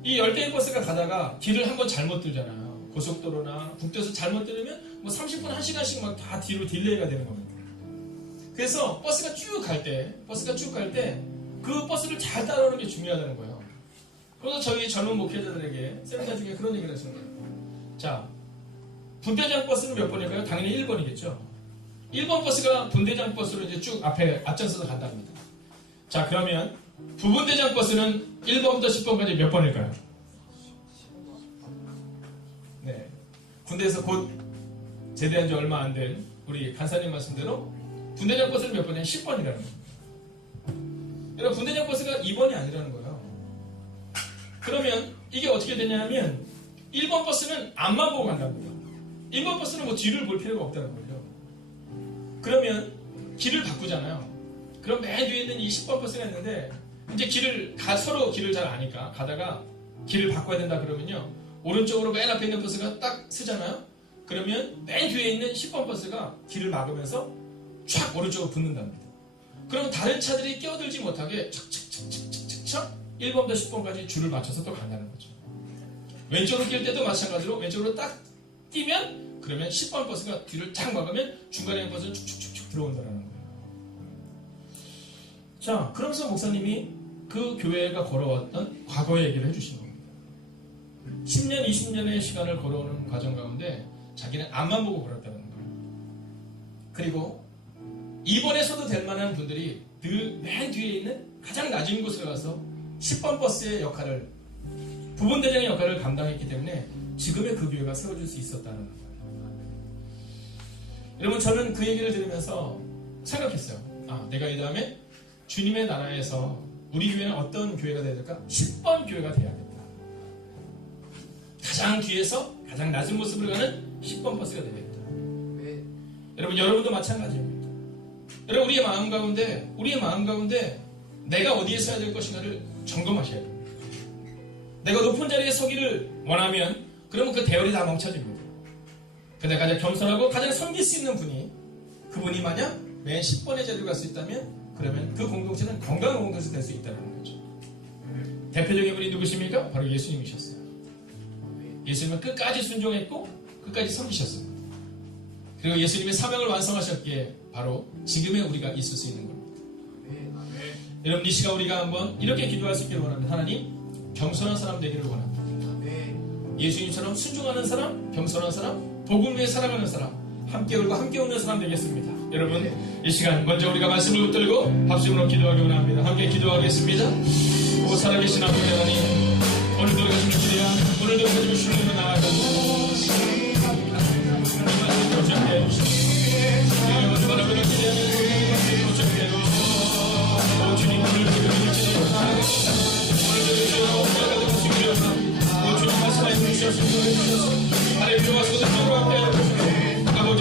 이 열대의 버스가 가다가 길을 한번 잘못 들잖아요. 고속도로나 국도에서 잘못 들으면 뭐 30분, 1시간씩 막 다 뒤로 딜레이가 되는 겁니다. 그래서 버스가 쭉 갈 때 그 버스를 잘 따라오는 게 중요하다는 거예요. 그래서 저희 젊은 목회자들에게 세미나 중에 그런 얘기를 하시는 거예요. 자, 분대장 버스는 몇 번일까요? 당연히 1번이겠죠. 1번 버스가 분대장 버스로 이제 쭉 앞장서서 간답니다. 자, 그러면 부분대장 버스는 1번부터 10번까지 몇 번일까요? 네. 군대에서 곧 제대한 지 얼마 안 된 우리 간사님 말씀대로 분대장 버스는 몇 번이냐? 10번이라는 겁니다. 여러분, 분대장 버스가 2번이 아니라는 거예요. 그러면 이게 어떻게 되냐면 1번 버스는 앞만 보고 간답니다. 1번 버스는 뭐 뒤를 볼 필요가 없다는 거죠. 그러면 길을 바꾸잖아요. 그럼 맨 뒤에 있는 이 10번 버스가 있는데 이제 서로 길을 잘 아니까 가다가 길을 바꿔야 된다 그러면요. 오른쪽으로 맨 앞에 있는 버스가 딱 쓰잖아요. 그러면 맨 뒤에 있는 10번 버스가 길을 막으면서 촥 오른쪽으로 붙는답니다. 그러면 다른 차들이 끼어들지 못하게 착착착착착착 1번부터 10번까지 줄을 맞춰서 또 간다는 거죠. 왼쪽으로 낄 때도 마찬가지로 왼쪽으로 딱 뛰면 그러면 10번 버스가 뒤를 쫙 막으면 중간에 있는 버스는 축축축축 들어온다는 거예요. 자, 그러면서 목사님이 그 교회가 걸어왔던 과거의 얘기를 해주시는 겁니다. 10년, 20년의 시간을 걸어오는 과정 가운데 자기는 앞만 보고 걸었다는 거예요. 그리고 이번에서도 될 만한 분들이 늘 맨 뒤에 있는 가장 낮은 곳으로 가서 10번 버스의 역할을, 부분대장의 역할을 감당했기 때문에 지금의 그 교회가 세워질 수 있었다는 거예요. 여러분, 저는 그 얘기를 들으면서 생각했어요. 아, 내가 이 다음에 주님의 나라에서 우리 교회는 어떤 교회가 돼야 될까? 10번 교회가 돼야겠다. 가장 뒤에서 가장 낮은 모습을 가는 10번 버스가 되겠다. 네. 여러분, 여러분도 마찬가지입니다. 여러분, 우리의 마음 가운데 내가 어디에 서야 될 것인가를 점검하셔야 됩니다. 내가 높은 자리에 서기를 원하면 그러면 그 대열이 다 멈춰집니다. 근데 가장 겸손하고 가장 섬길 수 있는 분이, 그분이 만약 맨 10번의 자리로 갈 수 있다면 그러면 그 공동체는 건강한 공동체 될 수 있다는 거죠. 대표적인 분이 누구십니까? 바로 예수님이셨어요. 예수님은 끝까지 순종했고 끝까지 섬기셨습니다. 그리고 예수님의 사명을 완성하셨기에 바로 지금의 우리가 있을 수 있는 겁니다. 여러분, 이 시간 우리가 한번 이렇게 기도할 수 있기를 원합니다. 하나님, 겸손한 사람 되기를 원합니다. 예수님처럼 순종하는 사람, 겸손한 사람, 복음을 위해 살아가는 사람, 함께 울고 함께 웃는 사람 되겠습니다. 여러분, 이 시간 먼저 우리가 말씀을 붙들고 합심으로 기도하기 원합니다. 함께 기도하겠습니다. 오 살아계신 아버지 하나님, 오늘도 우리가 주님 주리야, 오늘도 우리가 주님 주님으로 나아가고 말씀을 도착해 해주시옵소서. 오늘 바라보는 기대하는 말씀을 도착해 해주시옵소서. 오 주님, 오늘도 우리가 주님 오늘도 주여 오늘도 주여 오 주님 말씀하여 주시옵소서. 하나님 주와서도 주로 함께 해주시옵소서. 아버지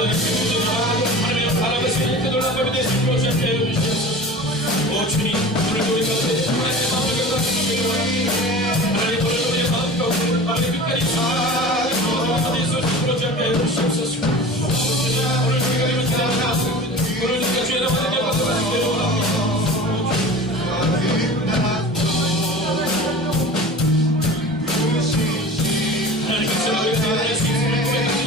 하나님 바라보시니 그 놀라운 밤이 되시고 함께 해주시옵소서. 오 주님, 오늘도 우리 가운데 하나님의 마음을 경각하시기 원합니다. 하나님, 오늘도 우리의 마음 가운데 아버지 끝까지 사랑하는 예수를 함께 해주시옵소서. 주님, 오늘 우리가 이런 기도합니다. 오늘 우리가 주의 나라를 받아가시기를 원합니다. 하나님께서 우리가 살아갈 수 있음을 고백합니다.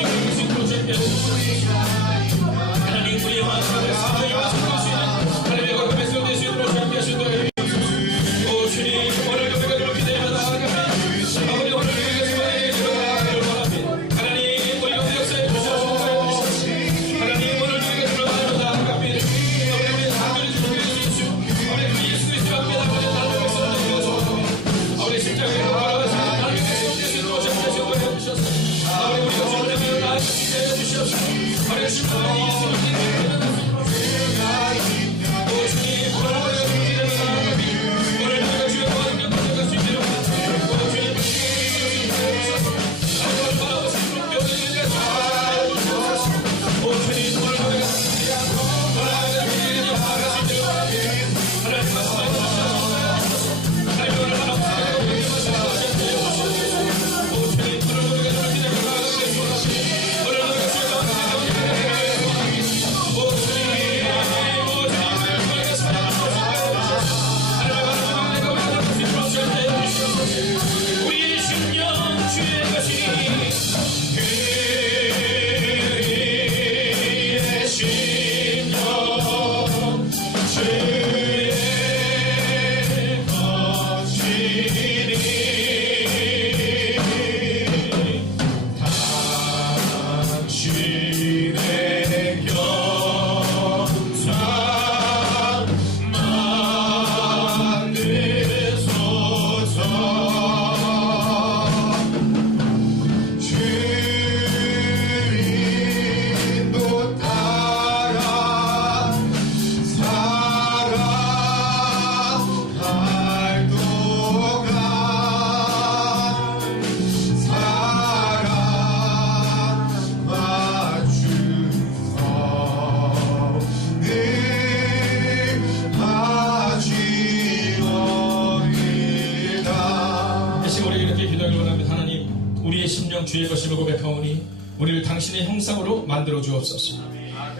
심령 주의 것임을 고백하오니 우리를 당신의 형상으로 만들어 주옵소서.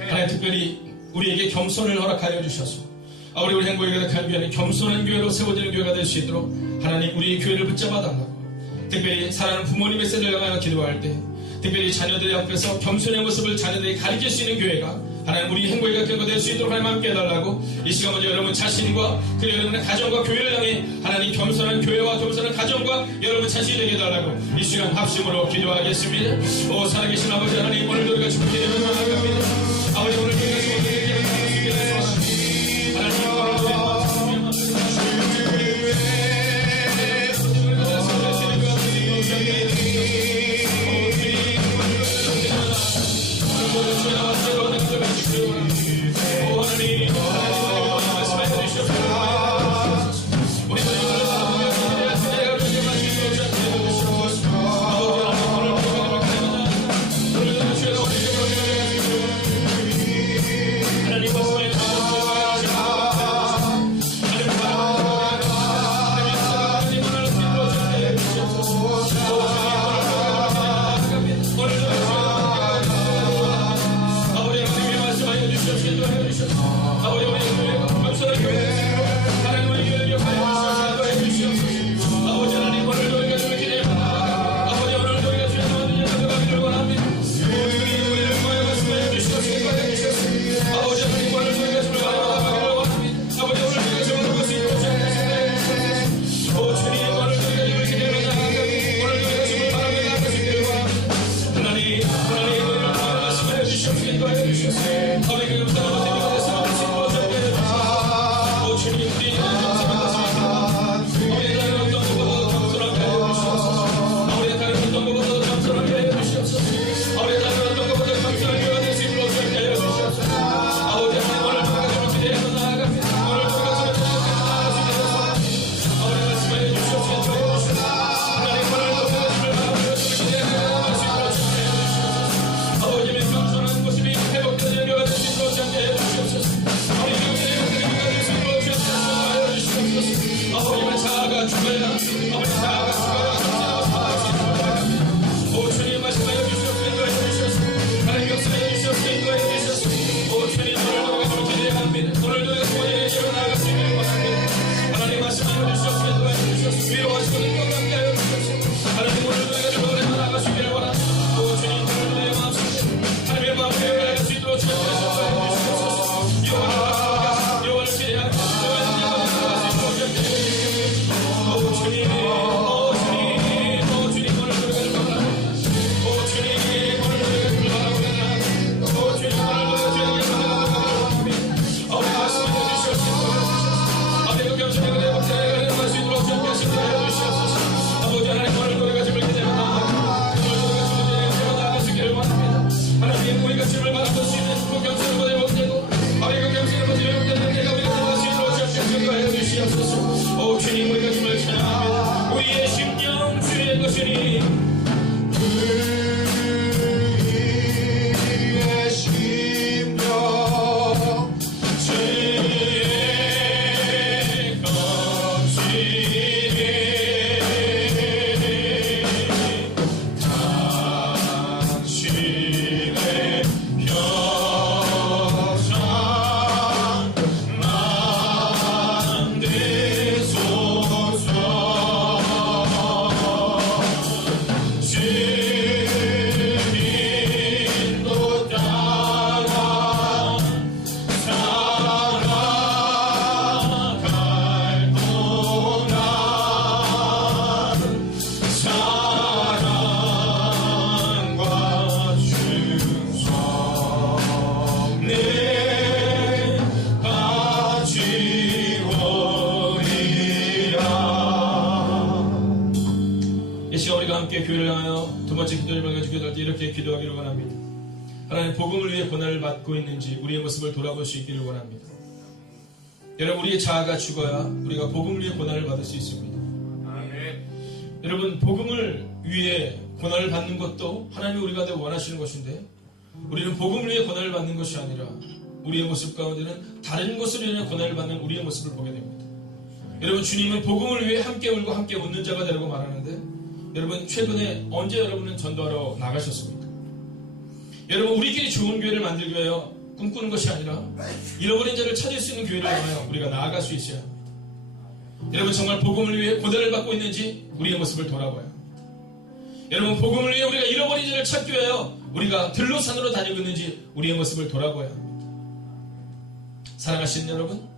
하나님 특별히 우리에게 겸손을 허락하여 주셔서 우리 행복에 가득한 교회는 겸손한 교회로 세워지는 교회가 될 수 있도록 하나님 우리의 교회를 붙잡아 달라고, 특별히 사랑하는 부모님의 세대를 향하여 기도할 때 특별히 자녀들의 앞에서 겸손의 모습을 자녀들에게 가르칠 수 있는 교회가 하나님 우리 행복에 가득한 교회가 될 수 있도록 하나님 함께 해달라고, 이 시간 먼저 여러분 자신과 그리고 여러분의 가정과 교회를 향해 하나님 겸손한 교회와 겸손한 가정과 여러분 자신이 되게 해달라고 이 시간 합심으로 기도하겠습니다. 오 살아계신 아버지 하나님, 오늘도 우리가 주님께 예배를 나갑니다. 아버지 오늘 우리가 주님께 예배를 나가시기 위해서 하나님 함께 교회를 향하여 두 번째 기도를 가지고 기도할 때 이렇게 기도하기를 원합니다. 하나님 복음을 위해 고난을 받고 있는지 우리의 모습을 돌아볼 수 있기를 원합니다. 여러분 우리의 자아가 죽어야 우리가 복음을 위해 고난을 받을 수 있습니다. 아멘. 여러분 복음을 위해 고난을 받는 것도 하나님이 우리 가운데 원하시는 것인데 우리는 복음을 위해 고난을 받는 것이 아니라 우리의 모습 가운데는 다른 것으로 인해 고난을 받는 우리의 모습을 보게 됩니다. 여러분 주님은 복음을 위해 함께 울고 함께 웃는 자가 되라고 말하는데 여러분 최근에 언제 여러분은 전도하러 나가셨습니까? 여러분 우리끼리 좋은 교회를 만들기 위하여 꿈꾸는 것이 아니라 잃어버린 자를 찾을 수 있는 교회를 향하여 우리가 나아갈 수 있어야 합니다. 여러분 정말 복음을 위해 고난을 받고 있는지 우리의 모습을 돌아봐요. 여러분 복음을 위해 우리가 잃어버린 자를 찾기 위하여 우리가 들로 산으로 다니고 있는지 우리의 모습을 돌아봐야 합니다. 사랑하시는 여러분,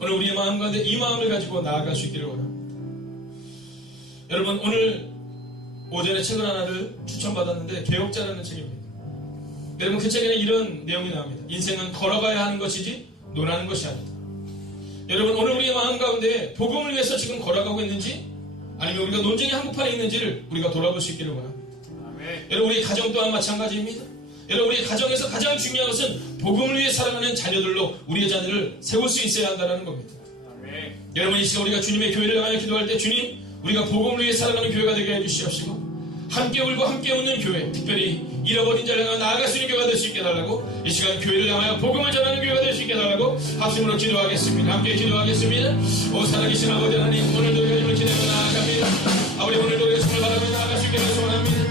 오늘 우리의 마음 가운데 이 마음을 가지고 나아갈 수 있기를 원합니다. 여러분 오늘 오전에 책을 하나를 추천받았는데 개혁자라는 책입니다. 여러분 그 책에는 이런 내용이 나옵니다. 인생은 걸어가야 하는 것이지 논하는 것이 아니다. 여러분 오늘 우리의 마음 가운데 복음을 위해서 지금 걸어가고 있는지 아니면 우리가 논쟁의 한복판에 있는지를 우리가 돌아볼 수 있기를 원합니다. 아멘. 여러분 우리 가정 또한 마찬가지입니다. 여러분 우리 가정에서 가장 중요한 것은 복음을 위해 살아가는 자녀들로 우리의 자녀를 세울 수 있어야 한다는 겁니다. 아멘. 여러분 이 시간 우리가 주님의 교회를 향하여 기도할 때 주님 우리가 복음을 위해 살아가는 교회가 되게 해주시옵시고 함께 울고 함께 웃는 교회, 특별히 잃어버린 자를 향해 나아갈 수 있는 교회가 될 수 있게 해달라고 이 시간 교회를 향하여 복음을 전하는 교회가 될 수 있게 해달라고 합심으로 기도하겠습니다. 함께 기도하겠습니다. 오 살아계신 아버지 하나님 오늘도 주님을 기대하며 나아갑니다. 아버지 오늘도 우리의 손을 바라며 나아갈 수 있게 되길 소원합니다.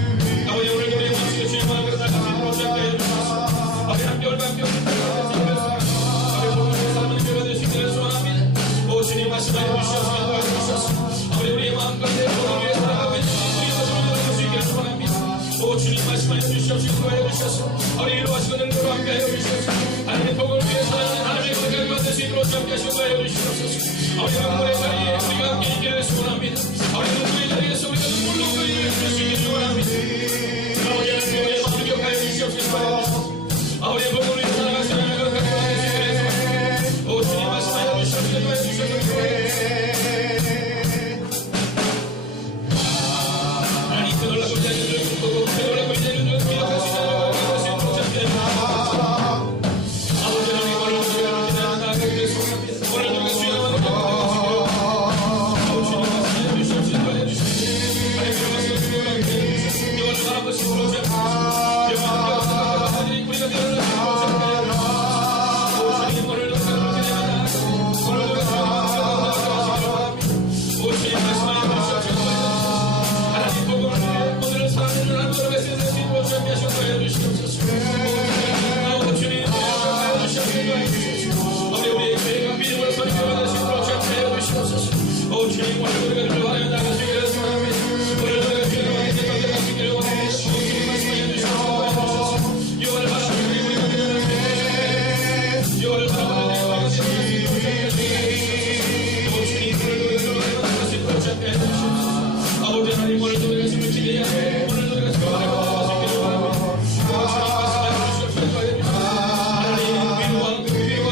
아버지 오늘도 우리의 마음속에 주님 앞에 나아가시도록 시작하여 주옵소서. 아버지 함께 울고 함께 웃는 교회가 될 수 있게 되옵소서. 아버지 복음을 위해 살아가는 교회가 될 수 있게 되길 소원합니다. 오 주님 말씀하여 주시옵소서. 도와주시옵소서. 아버지 우리의 마음 가운데 복음을 위해 살아가고 있는 우리의 모습을 보여줄 수 있기를 소원합니다. 오 주님 말씀하여 주시옵소서. 도와여 주시옵소서. 아버지 이루어지고 능력으로 함께 하여 주시옵소서. 하나님의 복음을 위해 살아가는 하나님의 거룩한 될 수 있도록 함께 하시고 하여 주시옵소서. 아버지 눈물의 자리에 우리가 함께 있기를 소원합니다. 아버지 눈물의 자리에서 우리가 눈물로 끓이를 해줄 수 있기를 소원합니다. 아버지 하나님의 마음을 기억하여 주시옵소서. 아버지 복음을 위해 살아가시는 거룩한 될 수 있기를 소원합니다. 오 주님 말씀하여 주시옵소서. 도와여 주시옵소서. 하나님 그 놀라운 자녀들을 꿈꾸고 그 놀라운 자녀들을 기억할 수 있는 아버지 하나님 오늘 우리가 기대하는 나아가기를 소원합니다. 오늘 우리가 주의 나만을 기억하여 주시기를 주님 말씀해 주시옵소서. 도와여 주시옵소서. 하나님 그 말씀을 기억하여 영원한 사람 것이 부러져 영원한 영원한 우리가 되어라 오 주님 오늘도 우리가 기대하는 나아가기를 오늘도 우리가 주의 나만을 기억하여 오 주님 말씀하여 주시옵소서. 하나님 복음을 위해 오늘 사랑하는 하나님의 메시지를 주님으로 준비하시고 도와여 주시옵소서. 오 주님 도와여 주시옵소서. 아버지 우리의 교회가 믿음으로 서는 교회가 될 수 있도록 준비하여 주시옵소서. 오 주님 오늘 우리가 기도하여 나가시기를 소원합니다. 오늘 우리가 주님과 함께 나가시기를 원합니다. 오 주님 말씀하여 주시옵소서. 영원을 바라보는 우리가 되어라 영원을 바라보는 우리가 되어라 오 주님 오늘 우리가 기도하여 나갈 수 있도록 준비하여 주시옵소서. 아버지 하나님 오늘도 우리가 주님을 기대하고 오늘도 우리가 주님을 나갈 수 있기를 원합니다. 오 주님 말씀하여 주시옵소서. 하나님 위로와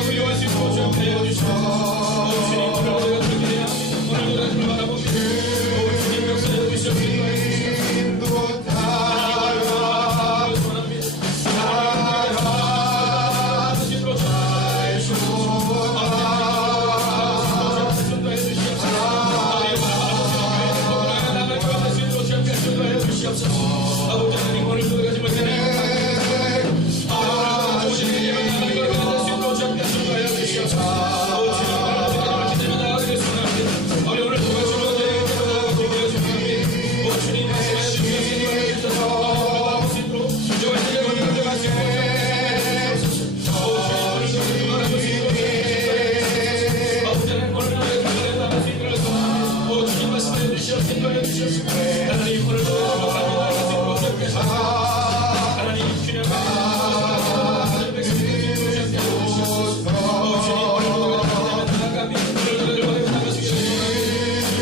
위로할 수 있도록 준비하여 주시옵소서. 오 주님 오늘 우리가 주님을 기대합니다. 오늘도 우리가 주님을 바라봅니다. 오 주님 역사해 주시옵소서. 아버지 하나님 오늘도 우리가 주님을 기대합니다. 아버지 하나님 오늘도 나갈 수 있도록 준비하여 주시옵소서. 오 주님 오늘도 기대하며 나가기를 소원합니다. 아버지 오늘도 우리가 주님을 기대하고 기대하여 주옵소서. 오 주님 말씀하여 주시옵소서. 나갈 수 있도록 영원히 내가 가져갈 수 있도록 주옵소서. 오 주님 오늘도 우리가 기도할 수 있도록 아버지 하나님 오늘도 우리가 기도하여 나갈 수 있도록 소원합니다. 오 주님 말씀하여 주시옵소서. 기도하여 주시옵소서. 하나님 오늘도 하나님 주님 하나님 백성들을 지키시옵소서. 오 주님 오늘도 나아갑니다. 오늘도 나가시기를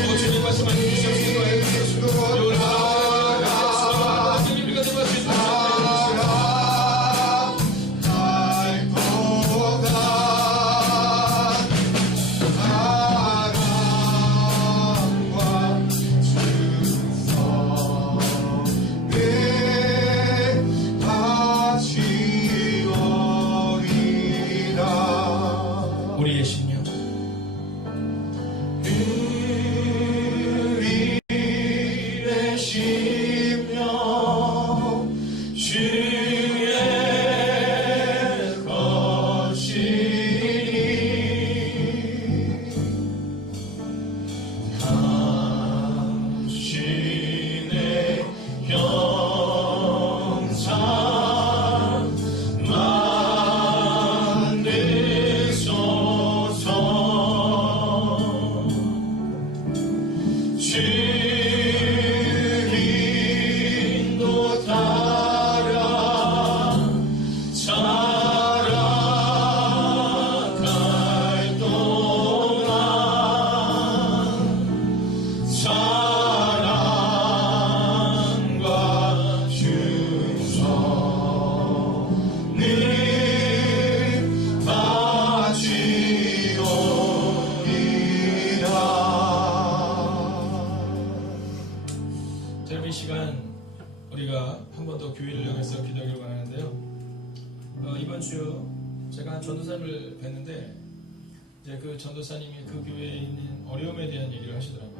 오 주님 말씀하여 주시옵소서. 오늘 하나님 우리가 들어갈 수 있도록 우리의 심령 우리의 심령 주의 것이니 당신의 주님도 따라 살아갈 동안 사랑과 충성을 바치오리라. 자, 여러분, 이 시간 우리가 한 번 더 교회를 향해서 기도하기를 원하는데요. 이번 주 제가 한 전도사님을 뵀는데 이제 그 전도사님이 그 교회에 있는 어려움에 대한 얘기를 하시더라고요.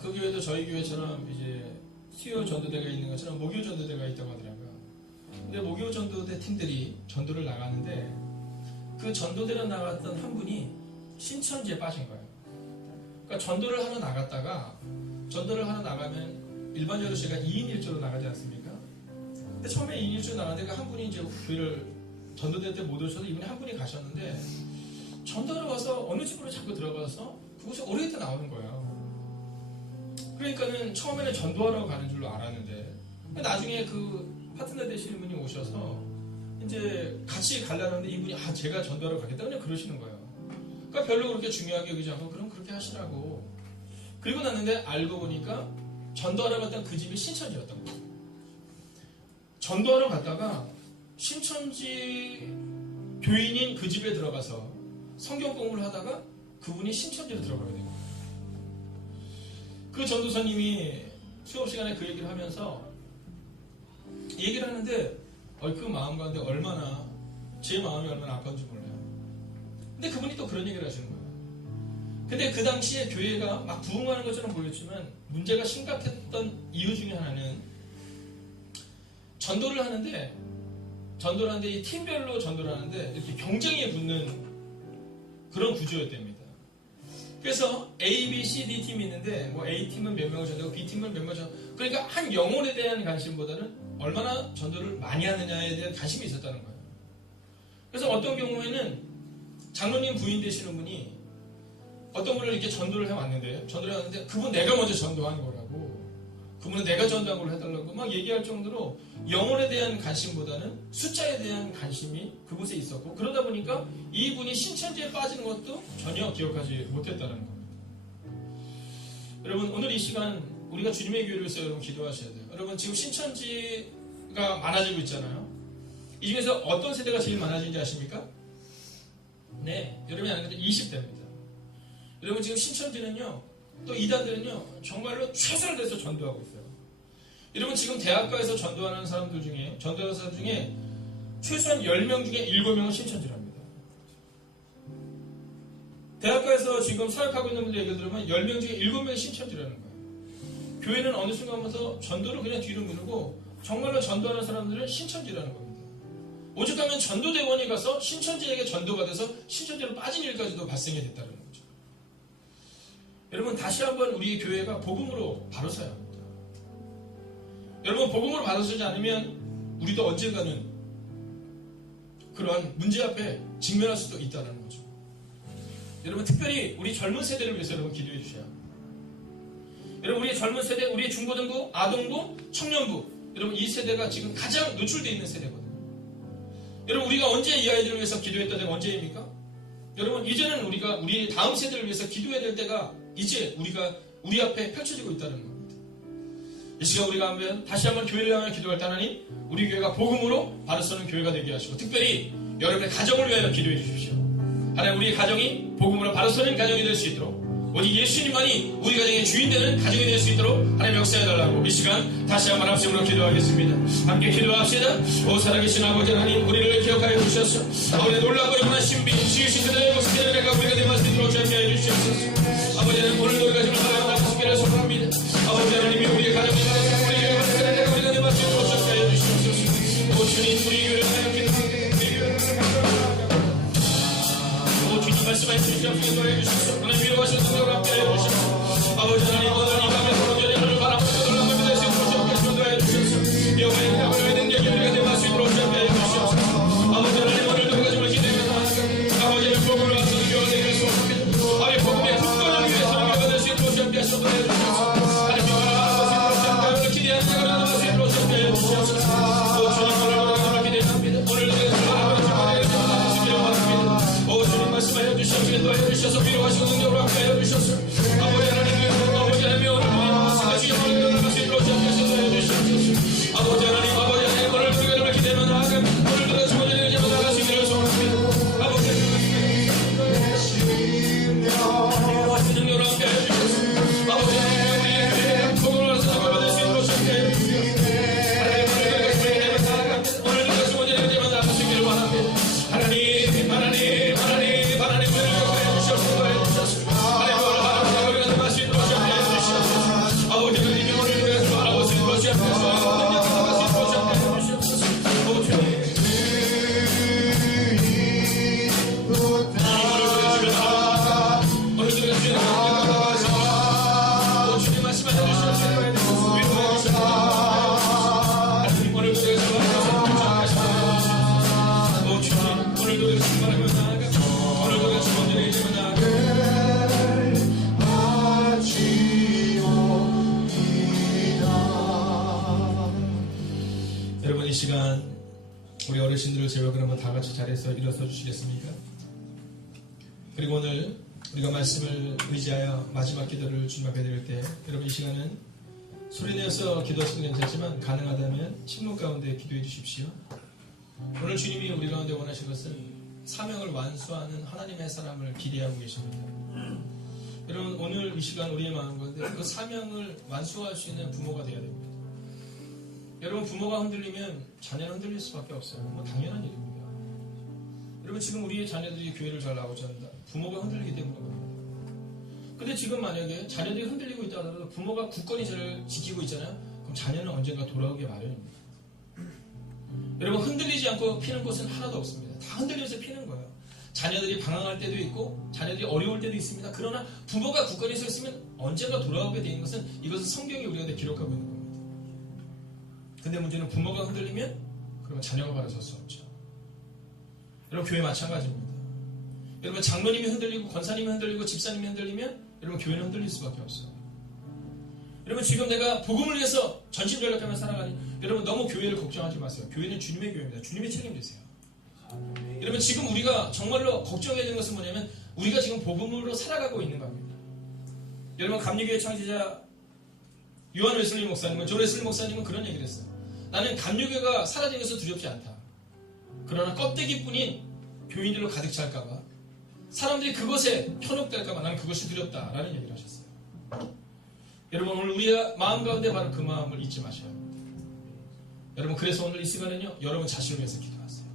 그 교회도 저희 교회처럼 이제 수요 전도대가 있는 것처럼 목요 전도대가 있다고 하더라고요. 근데 목요 전도대 팀들이 전도를 나가는데 그 전도대로 나갔던 한 분이 신천지에 빠진 거예요. 그러니까 전도를 하러 나가면 일반적으로 제가 2인 1조로 나가지 않습니까? 근데 처음에 2인 1조로 나가는데 그 한 분이 이제 교회를 전도대 때 못 오셔서 이분이 한 분이 가셨는데 전도하러 와서 어느 집으로 자꾸 들어가서 그곳에 오래있다 나오는 거예요. 그러니까는 처음에는 전도하러 가는 줄로 알았는데 나중에 그 파트너 되시는 분이 오셔서 이제 같이 가려는데 이분이 제가 전도하러 가겠다 그냥 그러시는 거예요. 그러니까 별로 그렇게 중요하게 여기지 않고 그럼 그렇게 하시라고. 그리고 났는데 알고 보니까 전도하러 갔던 그 집이 신천지였던 거예요. 전도하러 갔다가 신천지 교인인 그 집에 들어가서 성경 공부를 하다가 그분이 신천지로 들어가게 된 거예요. 그 전도사님이 수업 시간에 그 얘기를 하면서 얘기를 하는데 그 마음 가운데 얼마나 제 마음이 얼마나 아까운지 몰라요. 근데 그분이 또 그런 얘기를 하시는 거예요. 근데 그 당시에 교회가 막 부흥하는 것처럼 보였지만 문제가 심각했던 이유 중에 하나는 전도를 하는데 이 팀별로 전도를 하는데 이렇게 경쟁에 붙는 그런 구조였답니다. 그래서 A, B, C, D 팀이 있는데 뭐 A 팀은 몇 명을 전도하고 B 팀은 몇 명을 전도하고 그러니까 한 영혼에 대한 관심보다는 얼마나 전도를 많이 하느냐에 대한 관심이 있었다는 거예요. 그래서 어떤 경우에는 장로님 부인 되시는 분이 어떤 분을 이렇게 전도를 해왔는데 그분 내가 먼저 전도한 거라고 그분은 내가 전도한 걸 해달라고 막 얘기할 정도로 영혼에 대한 관심보다는 숫자에 대한 관심이 그곳에 있었고 그러다 보니까 이분이 신천지에 빠지는 것도 전혀 기억하지 못했다는 겁니다. 여러분 오늘 이 시간 우리가 주님의 교회를 위해서 여러분 기도하셔야 돼요. 여러분 지금 신천지가 많아지고 있잖아요. 이 중에서 어떤 세대가 제일 많아지는지 아십니까? 네, 여러분이 아는 게 20대입니다. 여러분 지금 신천지는요, 또 이단들은요, 정말로 최선을 다해서 전도하고 있어요. 여러분 지금 대학가에서 전도하는 사람들 중에 최소한 10명 중에 7명은 신천지랍니다. 대학가에서 지금 사역하고 있는 분들 얘기를 들으면 10명 중에 7명이 신천지라는 거예요. 교회는 어느 순간부터 전도를 그냥 뒤로 미루고 정말로 전도하는 사람들은 신천지라는 겁니다. 오죽하면 전도대원이 가서 신천지에게 전도가 돼서 신천지로 빠진 일까지도 발생이 됐다는 거죠. 여러분 다시 한번 우리 교회가 복음으로 바로 서야 합니다. 여러분 복음으로 바로 서지 않으면 우리도 언젠가는 그러한 문제 앞에 직면할 수도 있다는 거죠. 여러분 특별히 우리 젊은 세대를 위해서 여러분 기도해 주셔야 합니다. 여러분 우리의 젊은 세대, 우리의 중고등부, 아동부, 청년부 여러분 이 세대가 지금 가장 노출되어 있는 세대거든요. 여러분 우리가 언제 이 아이들을 위해서 기도했던 때가 언제입니까? 여러분 이제는 우리가 우리 다음 세대를 위해서 기도해야 될 때가 이제 우리 앞에 펼쳐지고 있다는 겁니다. 이 시간 우리가 한번 다시 한번 교회를 향해 기도할 때 하나님 우리 교회가 복음으로 바로 서는 교회가 되게 하시고 특별히 여러분의 가정을 위하여 기도해 주십시오. 하나님 우리 가정이 복음으로 바로 서는 가정이 될 수 있도록 오직 예수님만이 우리 가정의 주인 되는 가정이 될 수 있도록 하나님 역사해달라고 이 시간 다시 한번 합심으로 기도하겠습니다. 함께 기도합시다. 오 살아계신 아버지 하나님 우리를 기억하여 주셔서 아버지 놀라고 영원한 신비 지으신 그들의 모습들을 내가 우리가 될 말씀 들어오게 하여 주시옵소서. 아버지는 오늘 너희가 지금 하나님 말씀을 소망합니다. 아버지 하나님이 우리의 가정을 위하여 우리가 될 말씀 들어오게 하여 주시옵소서. 오 주님 우리 교회를 하여 말씀해 주시옵소서. 도와해 주시옵소서. 하나님 위로하셔서 우리와 함께 해주시옵소서. 아버지 하나님 오늘 이 밤에 서로 연연을 바라보고 놀라움을 믿을 수 있도록 도와해 주시옵소서. 여호와의 답을 능력이 우리가 될 수 있도록 도와해 주시옵소서. 아버지 하나님 오늘도 그 가정을 기대하며 아버지의 복음을 앞서는 교회가 되길 소원합니다. 아버지 복음의 국가를 위해서 교회가 될 수 있도록 우리 어르신들을 제외 그러면 다 같이 자리에서 일어서 주시겠습니까? 그리고 오늘 우리가 말씀을 의지하여 마지막 기도를 주님 앞에 드릴 때 여러분 이 시간은 소리내어서 기도하시는 게 괜찮지만 가능하다면 침묵 가운데 기도해 주십시오. 오늘 주님이 우리 가운데 원하신 것은 사명을 완수하는 하나님의 사람을 기대하고 계십니다. 여러분 오늘 이 시간 우리의 마음 가운데 그 사명을 완수할 수 있는 부모가 되어야 됩니다. 여러분 부모가 흔들리면 자녀는 흔들릴 수밖에 없어요. 뭐 당연한 일입니다. 여러분 지금 우리의 자녀들이 교회를 잘 나오지 않는다. 부모가 흔들리기 때문입니다. 근데 지금 만약에 자녀들이 흔들리고 있다 하더라도 부모가 굳건히 저를 지키고 있잖아요. 그럼 자녀는 언젠가 돌아오기 마련입니다. 여러분 흔들리지 않고 피는 곳은 하나도 없습니다. 다 흔들려서 피는 거예요. 자녀들이 방황할 때도 있고 자녀들이 어려울 때도 있습니다. 그러나 부모가 굳건히 서 있으면 언젠가 돌아오게 되는 것은 이것은 성경이 우리가 기록하고 있는 겁니다. 근데 문제는 부모가 흔들리면 그러면 자녀가 바로 설 수 없죠. 여러분 교회 마찬가지입니다. 여러분 장로님이 흔들리고 권사님이 흔들리고 집사님이 흔들리면 여러분 교회는 흔들릴 수밖에 없어요. 여러분 지금 내가 복음을 위해서 전심전력하며 살아가니 여러분 너무 교회를 걱정하지 마세요. 교회는 주님의 교회입니다. 주님의 책임지세요. 여러분 지금 우리가 정말로 걱정해야 되는 것은 뭐냐면 우리가 지금 복음으로 살아가고 있는 겁니다. 여러분 감리교회 창시자 요한 웨슬리 목사님은 존 웨슬리 목사님은 그런 얘기를 했어요. 나는 감리교회가 사라진 것은 두렵지 않다. 그러나 껍데기뿐인 교인들로 가득 찰까봐 사람들이 그것에 현혹될까봐 나는 그것이 두렵다라는 얘기를 하셨어요. 여러분 오늘 우리의 마음 가운데 바로 그 마음을 잊지 마셔야 합니다. 여러분 그래서 오늘 이 시간은요 여러분 자신을 위해서 기도하세요.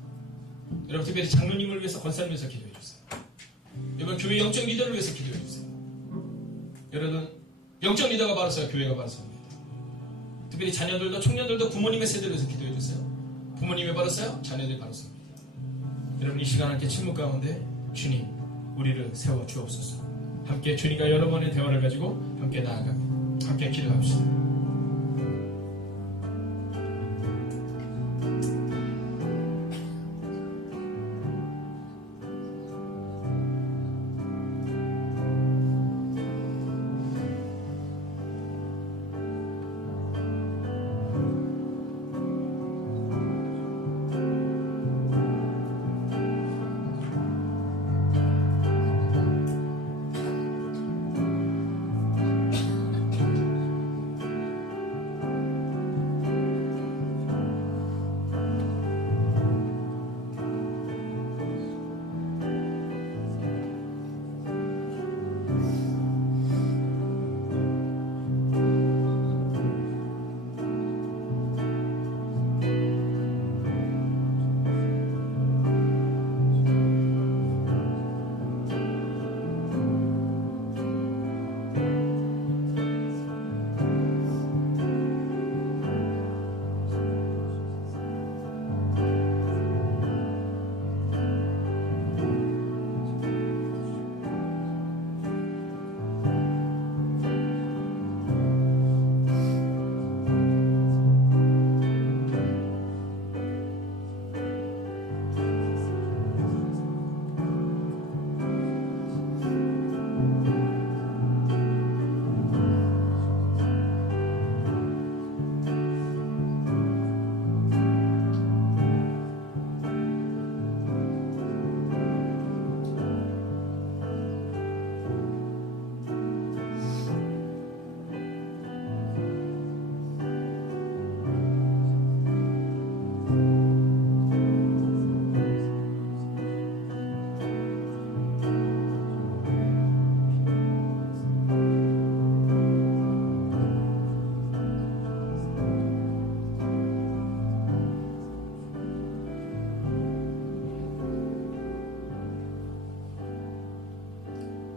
여러분 특별히 장로님을 위해서 권사님을 위해서 기도해 주세요. 여러분 교회 영적 리더를 위해서 기도해 주세요. 여러분 영적 리더가 바로 서야 교회가 바로 섭니다. 특별히 자녀들도 청년들도 부모님의 세대를 위해서 기도해 주세요. 부모님이 바로 서야 자녀들이 바로 섭니다. 여러분 이 시간 함께 침묵 가운데 주님 우리를 세워 주옵소서. 함께 주님과 여러 번의 대화를 가지고 함께 나아갑니다. 함께 기도합시다.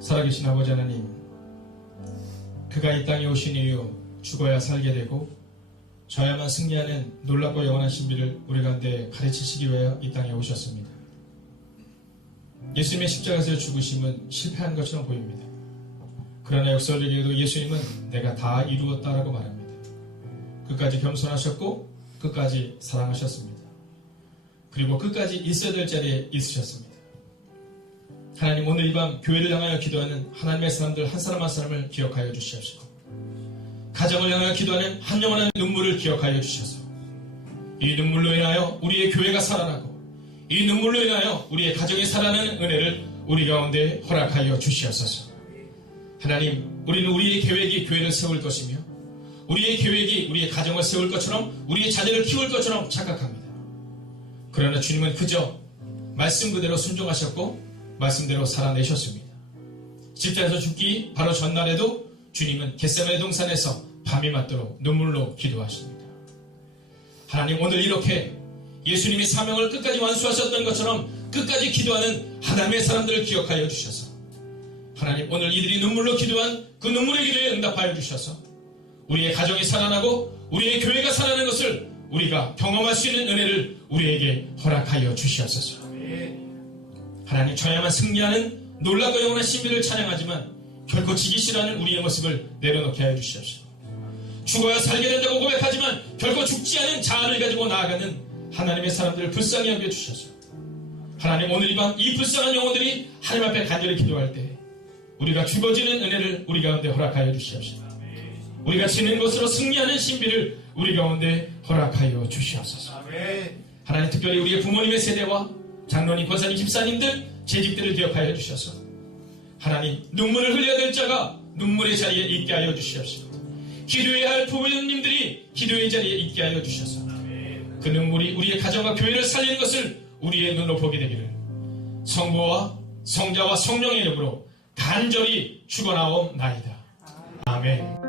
살아계신 아버지 하나님, 그가 이 땅에 오신 이후 죽어야 살게 되고 져야만 승리하는 놀랍고 영원한 신비를 우리 가운데 가르치시기 위하여 이 땅에 오셨습니다. 예수님의 십자가에서 죽으심은 실패한 것처럼 보입니다. 그러나 역설적이게도 예수님은 내가 다 이루었다라고 말합니다. 끝까지 겸손하셨고 끝까지 사랑하셨습니다. 그리고 끝까지 있어야 될 자리에 있으셨습니다. 하나님, 오늘 이 밤 교회를 향하여 기도하는 하나님의 사람들 한 사람 한 사람을 기억하여 주시옵시고, 가정을 향하여 기도하는 한 영혼의 눈물을 기억하여 주셔서 이 눈물로 인하여 우리의 교회가 살아나고 이 눈물로 인하여 우리의 가정이 살아나는 은혜를 우리 가운데 허락하여 주시옵소서. 하나님, 우리는 우리의 계획이 교회를 세울 것이며 우리의 계획이 우리의 가정을 세울 것처럼 우리의 자녀를 키울 것처럼 착각합니다. 그러나 주님은 그저 말씀 그대로 순종하셨고 말씀대로 살아내셨습니다. 십자가에서 죽기 바로 전날에도 주님은 겟세마네 동산에서 밤이 맞도록 눈물로 기도하십니다. 하나님, 오늘 이렇게 예수님이 사명을 끝까지 완수하셨던 것처럼 끝까지 기도하는 하나님의 사람들을 기억하여 주셔서 하나님, 오늘 이들이 눈물로 기도한 그 눈물의 기도에 응답하여 주셔서 우리의 가정이 살아나고 우리의 교회가 살아나는 것을 우리가 경험할 수 있는 은혜를 우리에게 허락하여 주시옵소서. 하나님, 저야만 승리하는 놀랍고 영원한 신비를 찬양하지만 결코 지기 싫어하는 우리의 모습을 내려놓게 하여 주시옵소서. 죽어야 살게 된다고 고백하지만 결코 죽지 않은 자아를 가지고 나아가는 하나님의 사람들을 불쌍히 여겨 주셔서 하나님, 오늘 이 밤 이 불쌍한 영혼들이 하나님 앞에 간절히 기도할 때 우리가 죽어지는 은혜를 우리 가운데 허락하여 주시옵소서. 우리가 지는 것으로 승리하는 신비를 우리 가운데 허락하여 주시옵소서. 하나님, 특별히 우리의 부모님의 세대와 장로님, 권사님, 집사님들, 재직들을 기억하여 주셔서 하나님, 눈물을 흘려야 될 자가 눈물의 자리에 있게 하여 주시옵소서. 기도해야 할 부모님들이 기도의 자리에 있게 하여 주셔서 그 눈물이 우리의 가정과 교회를 살리는 것을 우리의 눈으로 보게 되기를 성부와 성자와 성령의 이름으로 간절히 축원하옵나이다. 아멘.